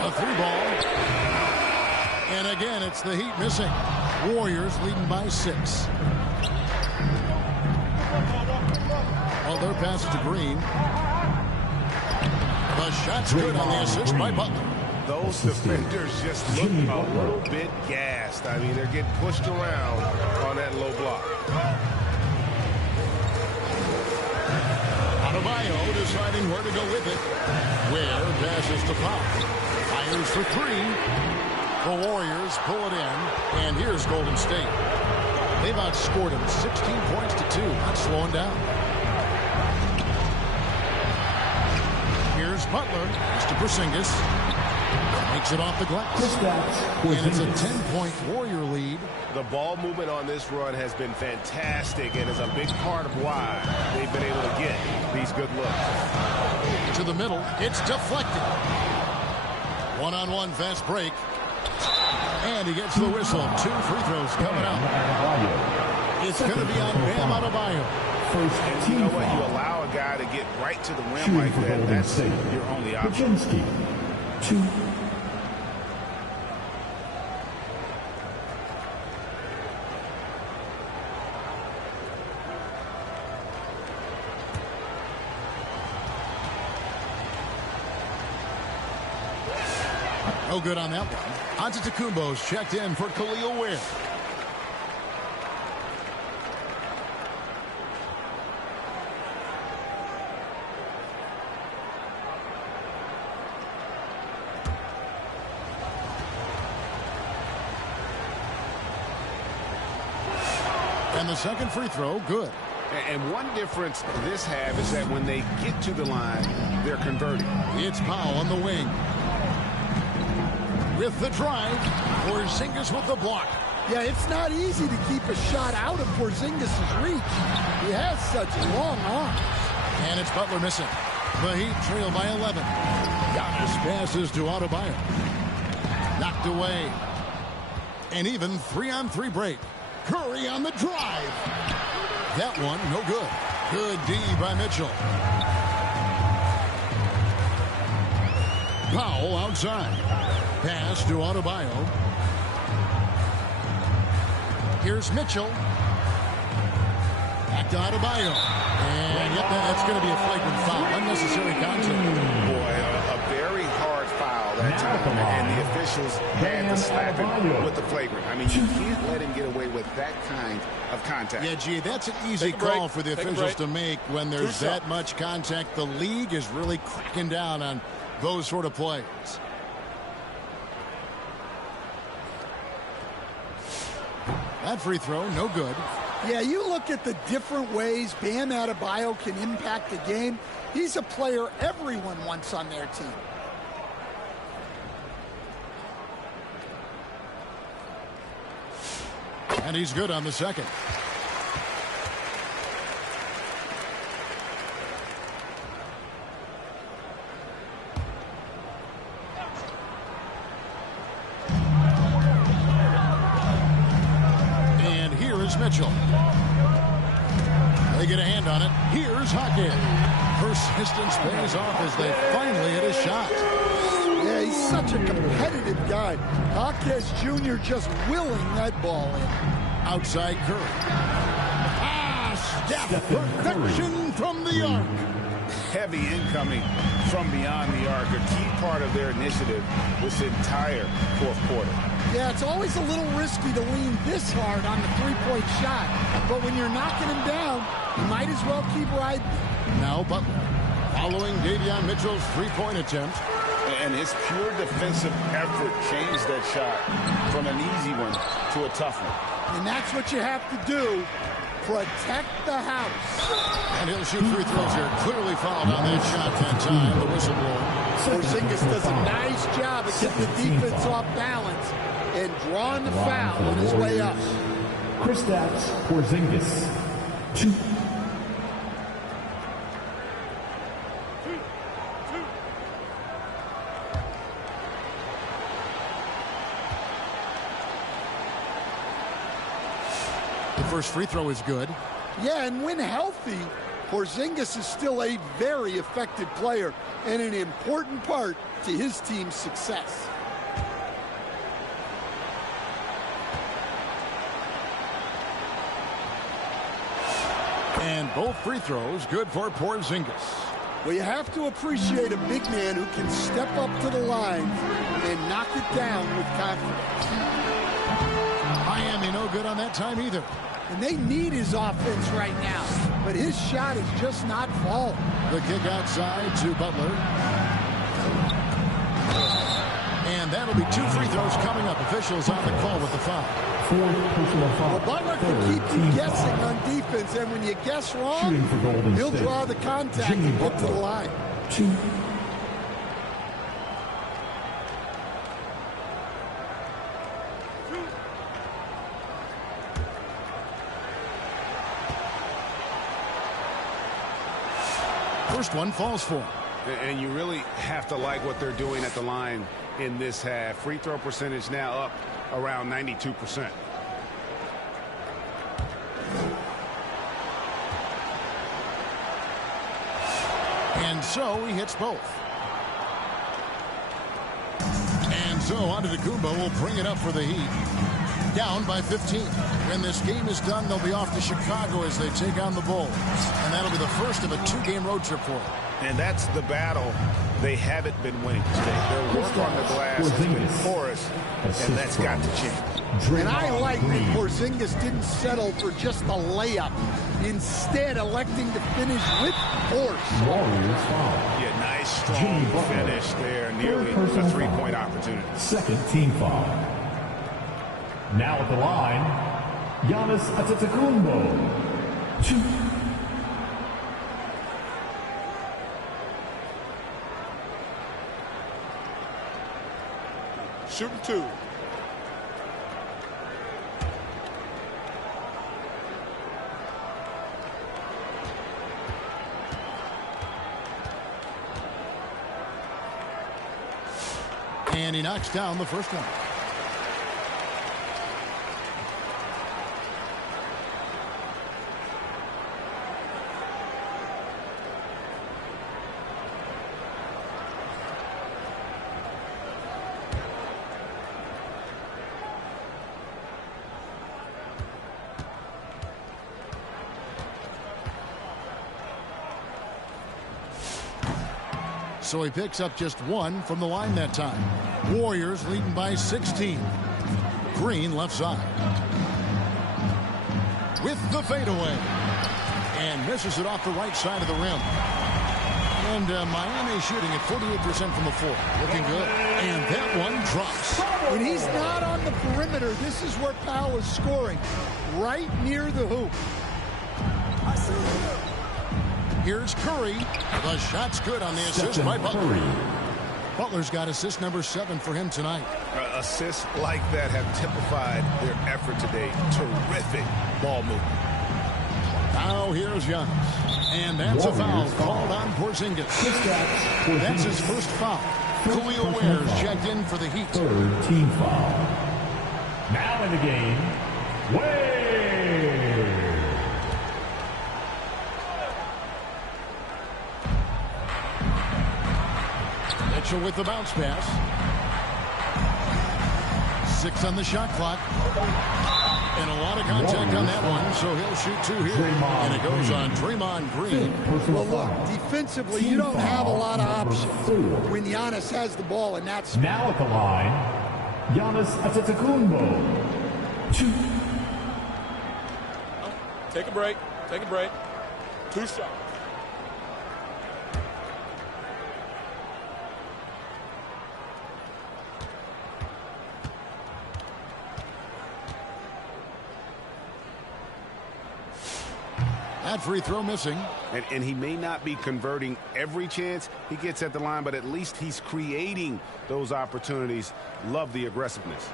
A 3-ball. And again, it's the Heat missing. Warriors leading by 6. Their pass to Green. The shot's good on the assist by Butler. Those defenders just look a little bit gassed. I mean, they're getting pushed around on that low block. Adebayo deciding where to go with it. Ware passes to Pop. Fires for 3. The Warriors pull it in. And here's Golden State. They've outscored them 16 points to 2. Not slowing down. Here's Butler. It's to Porzingis. Makes it off the glass. And it's a 10-point Warrior lead. The ball movement on this run has been fantastic and is a big part of why they've been able to get these good looks. To the middle. It's deflected. One-on-one fast break. And he gets the whistle. 2 free throws coming out. It's going to be on Bam Adebayo. And you know what? You allow a guy to get right to the rim like that. That's your only option. Porzingis, 2. No good on that one. Antetokounmpo's checked in for Khalil Ware. And the second free throw, good. And one difference this half is that when they get to the line, they're converting. It's Powell on the wing. With the drive, Porzingis with the block. Yeah, it's not easy to keep a shot out of Porzingis' reach. He has such long arms. And it's Butler missing. The Heat trail by 11. Giannis passes to Adebayo. Knocked away. An even 3-on-3 break. Curry on the drive. That one, no good. Good D by Mitchell. Powell outside. Pass to Adebayo. Here's Mitchell. Back to Adebayo. And yep, that's going to be a flagrant foul. Unnecessary contact. Boy, a very hard foul that time. And the officials had to slap him with the flagrant. I mean, you can't let him get away with that kind of contact. Yeah, gee, that's an easy call for the officials to make when there's that much contact. The league is really cracking down on those sort of plays. That free throw, no good. Yeah, you look at the different ways Bam Adebayo can impact the game. He's a player everyone wants on their team. And he's good on the second. And here is Mitchell. They get a hand on it. Here's Hackett. Persistence pays off as they finally hit a shot. Yeah, he's such a competitive guy. Hawkes Jr. just willing that ball in. Outside Curry. Steph perfection from the arc. Heavy incoming from beyond the arc, a key part of their initiative this entire fourth quarter. Yeah, it's always a little risky to lean this hard on the three-point shot, but when you're knocking him down, you might as well keep riding. Now Butler, following Davion Mitchell's three-point attempt. And his pure defensive effort changed that shot from an easy one to a tough one. And that's what you have to do. Protect the house. And he'll shoot free throws here. Clearly fouled on that shot that time. The whistle blower. Porzingis does a nice job of getting the defense off balance and drawing the foul on his way up. Kristaps Porzingis. 2. First free throw is good. Yeah, and when healthy, Porzingis is still a very effective player and an important part to his team's success. And both free throws good for Porzingis. Well, you have to appreciate a big man who can step up to the line and knock it down with confidence. Miami no good on that time either. And they need his offense right now, but his shot is just not falling. The kick outside to Butler. And that'll be 2 free throws coming up. Officials on the call with the foul. 4 personal foul. Well, Butler can keep you guessing on defense, and when you guess wrong, he'll draw the contact and get to the line. 2. First one falls for him. And you really have to like what they're doing at the line in this half. Free throw percentage now up around 92%. And so he hits both. And so Antetokounmpo will bring it up for the Heat. Down by 15. When this game is done, they'll be off to Chicago as they take on the Bulls. And that'll be the first of a 2-game road trip for them. And that's the battle they haven't been winning today. Their work on the glass has been porous, and that's got to change. And I like that Porzingis didn't settle for just a layup, instead electing to finish with force. Yeah, nice, strong finish there, nearly a 3-point opportunity. Second team foul. Now at the line, Giannis Antetokounmpo. 2. Shooting 2. And he knocks down the first one. So he picks up just one from the line that time. Warriors leading by 16. Green left side. With the fadeaway. And misses it off the right side of the rim. And Miami shooting at 48% from the floor. Looking good. And that one drops. When he's not on the perimeter, this is where Powell is scoring. Right near the hoop. Here's Curry. The shot's good on the assist by Butler. Butler's got assist number 7 for him tonight. Assists like that have typified their effort today. Terrific ball movement. Now here's Giannis. And that's a foul called on Porzingis. That's his first foul. Khalil Ware's checked in for the Heat. Third team foul. Now in the game, Ware. Mitchell with the bounce pass. 6 on the shot clock. And a lot of contact on that one, so he'll shoot 2 here. And it goes on Draymond Green. Well, look, defensively, you don't have a lot of options when Giannis has the ball in that spot. Now at the line, Giannis Antetokounmpo. 2. Take a break. Take a break. 2 shots. That free throw missing. And he may not be converting every chance he gets at the line, but at least he's creating those opportunities. Love the aggressiveness.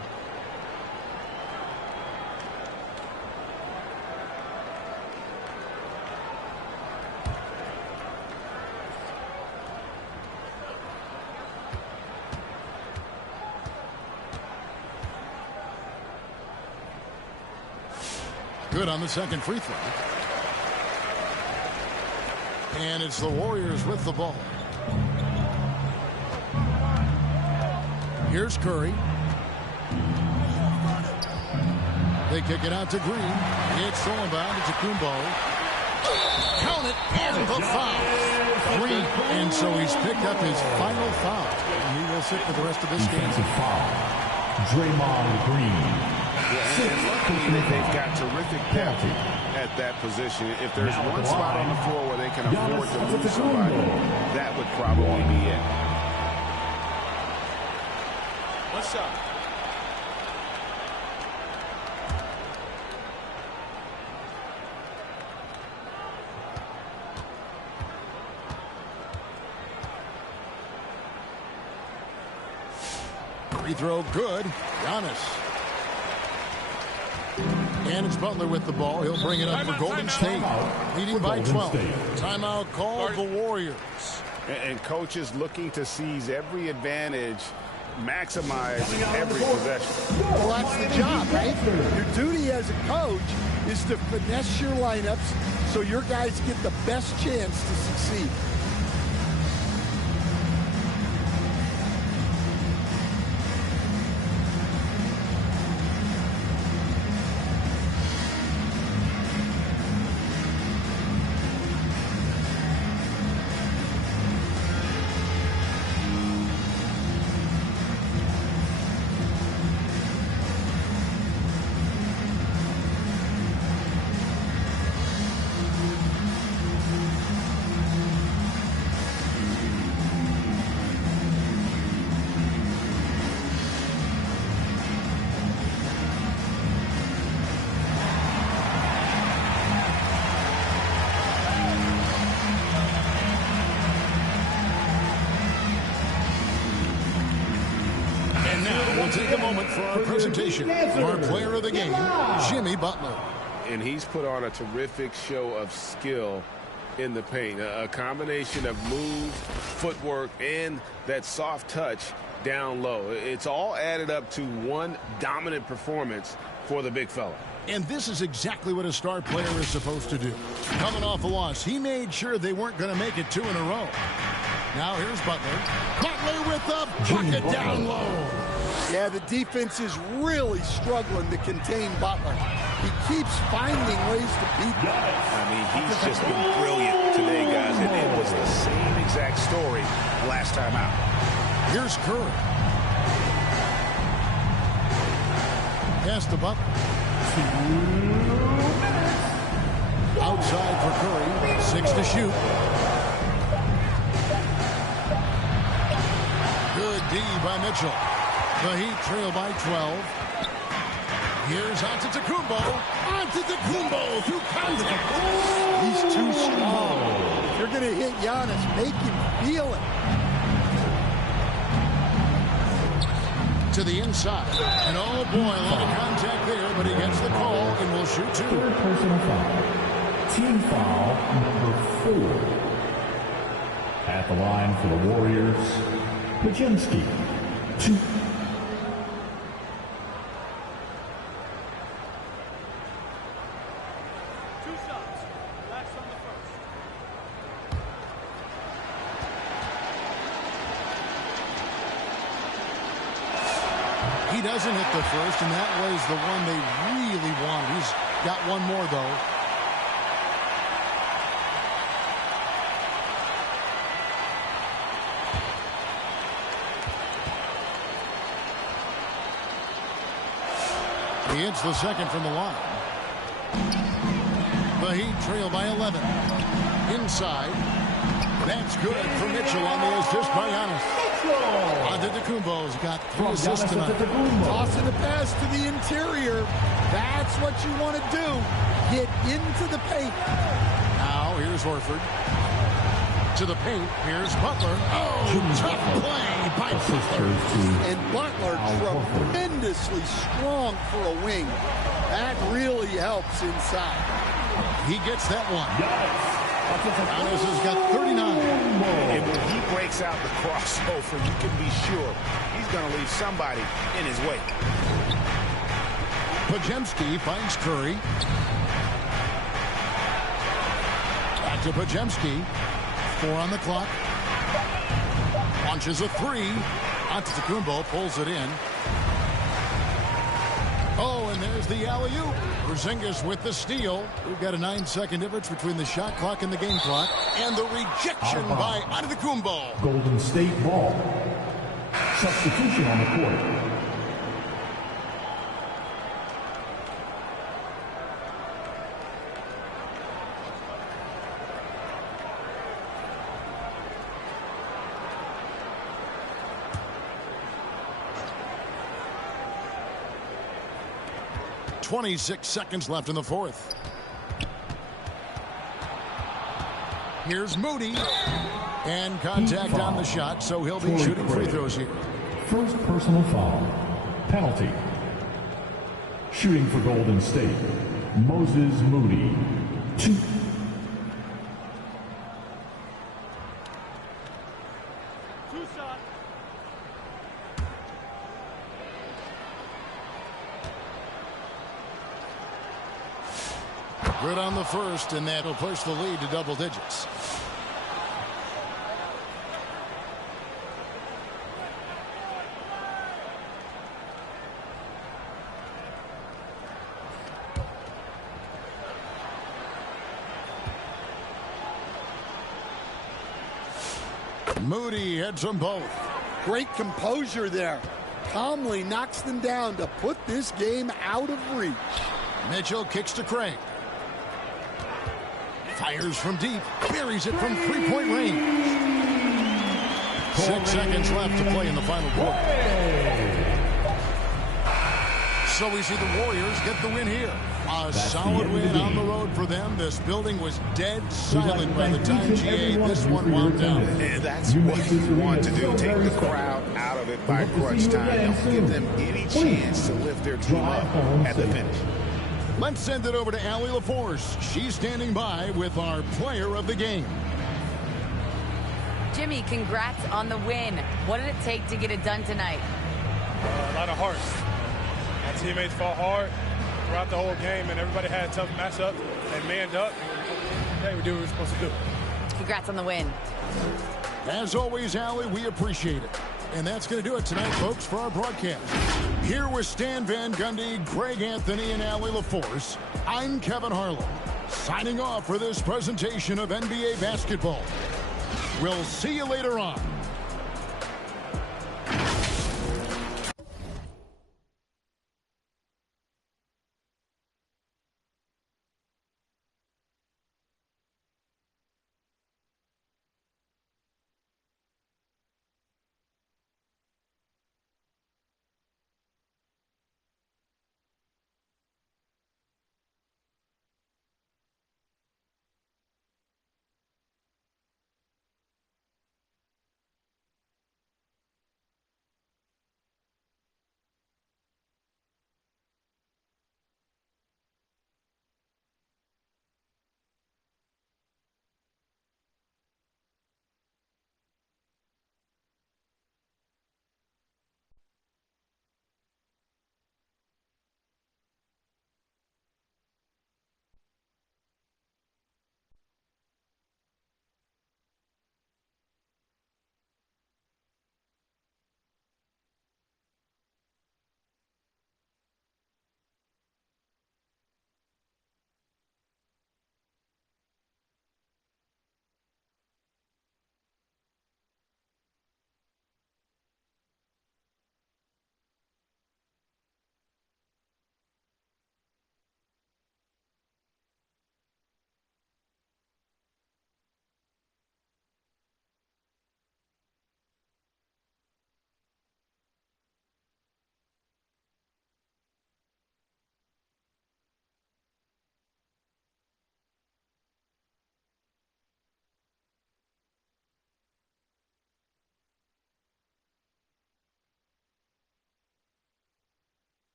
Good on the second free throw. And it's the Warriors with the ball. Here's Curry. They kick it out to Green. It's thrown by to Kumbo. Count it, and the foul. 3, and so he's picked up his final foul. And he will sit for the rest of this game. Defensive foul. Draymond Green. And luckily they've got terrific depth at that position. If there's one spot on the floor where they can afford to lose somebody, that would probably be it. One shot. Free throw good. Giannis. And it's Butler with the ball. He'll bring it up for Golden State. Leading by 12. Timeout called the Warriors. And coaches looking to seize every advantage, maximize every possession. Well, that's the job, right? Your duty as a coach is to finesse your lineups so your guys get the best chance to succeed. Take a moment for our presentation. Our player of the game, Jimmy Butler. And he's put on a terrific show of skill in the paint. A combination of moves, footwork, and that soft touch down low. It's all added up to one dominant performance for the big fella. And this is exactly what a star player is supposed to do. Coming off a loss, he made sure they weren't going to make it 2 in a row. Now here's Butler. Butler with the bucket down low. Yeah, the defense is really struggling to contain Butler. He keeps finding ways to beat them. I mean, he's just been brilliant today, guys. And it was the same exact story last time out. Here's Curry. Pass to Butler. Outside for Curry. 6 to shoot. Good D by Mitchell. The Heat trail by 12. Here's Antetokounmpo. Antetokounmpo through contact. He's too strong. If you're going to hit Giannis, make him feel it. To the inside. And oh boy, a lot of contact there, but he gets the call and will shoot 2. Third personal foul. Team foul number 4. At the line for the Warriors, Podziemski. 2. He doesn't hit the first, and that was the one they really wanted. He's got one more, though. He hits the second from the line. The Heat trail by 11. Inside. That's good for Mitchell on the assist by Giannis. Antetokounmpo's got 3 assists tonight. Tossing a pass to the interior. That's what you want to do. Get into the paint. Now here's Horford. To the paint. Here's Butler. Oh, tough play by Butler. And Butler tremendously strong for a wing. That really helps inside. He gets that one. Giannis has got 39. And when he breaks out the crossover, you can be sure he's going to leave somebody in his way. Podziemski finds Curry. Back to Podziemski. 4 on the clock. Launches a 3. Antetokounmpo pulls it in. Oh, and there's the alley-oop. Porzingis with the steal. We've got a 9-second difference between the shot clock and the game clock. And the rejection by Antetokounmpo. Golden State ball. Substitution on the court. .26 seconds left in the fourth. Here's Moody. And contact on the shot, so he'll be shooting free throws here. First personal foul. Penalty. Shooting for Golden State, Moses Moody. 2. Good on the first, and that'll push the lead to double digits. Moody heads them both. Great composure there. Calmly knocks them down to put this game out of reach. Mitchell kicks to Craig. Fires from deep. Buries it from three-point range. 6 seconds left to play in the final quarter. So we see the Warriors get the win here. A solid win on the road for them. This building was dead silent by the time GA this one wound down. And that's what you want to do. Take the crowd out of it by crunch time. Don't give them any chance to lift their team up at the finish. Let's send it over to Allie LaForce. She's standing by with our player of the game. Jimmy, congrats on the win. What did it take to get it done tonight? A lot of heart. My teammates fought hard throughout the whole game, and everybody had a tough matchup and manned up. Hey, we did what we were supposed to do. Congrats on the win. As always, Allie, we appreciate it. And that's going to do it tonight, folks, for our broadcast. Here with Stan Van Gundy, Greg Anthony, and Allie LaForce, I'm Kevin Harlan, signing off for this presentation of NBA basketball. We'll see you later on.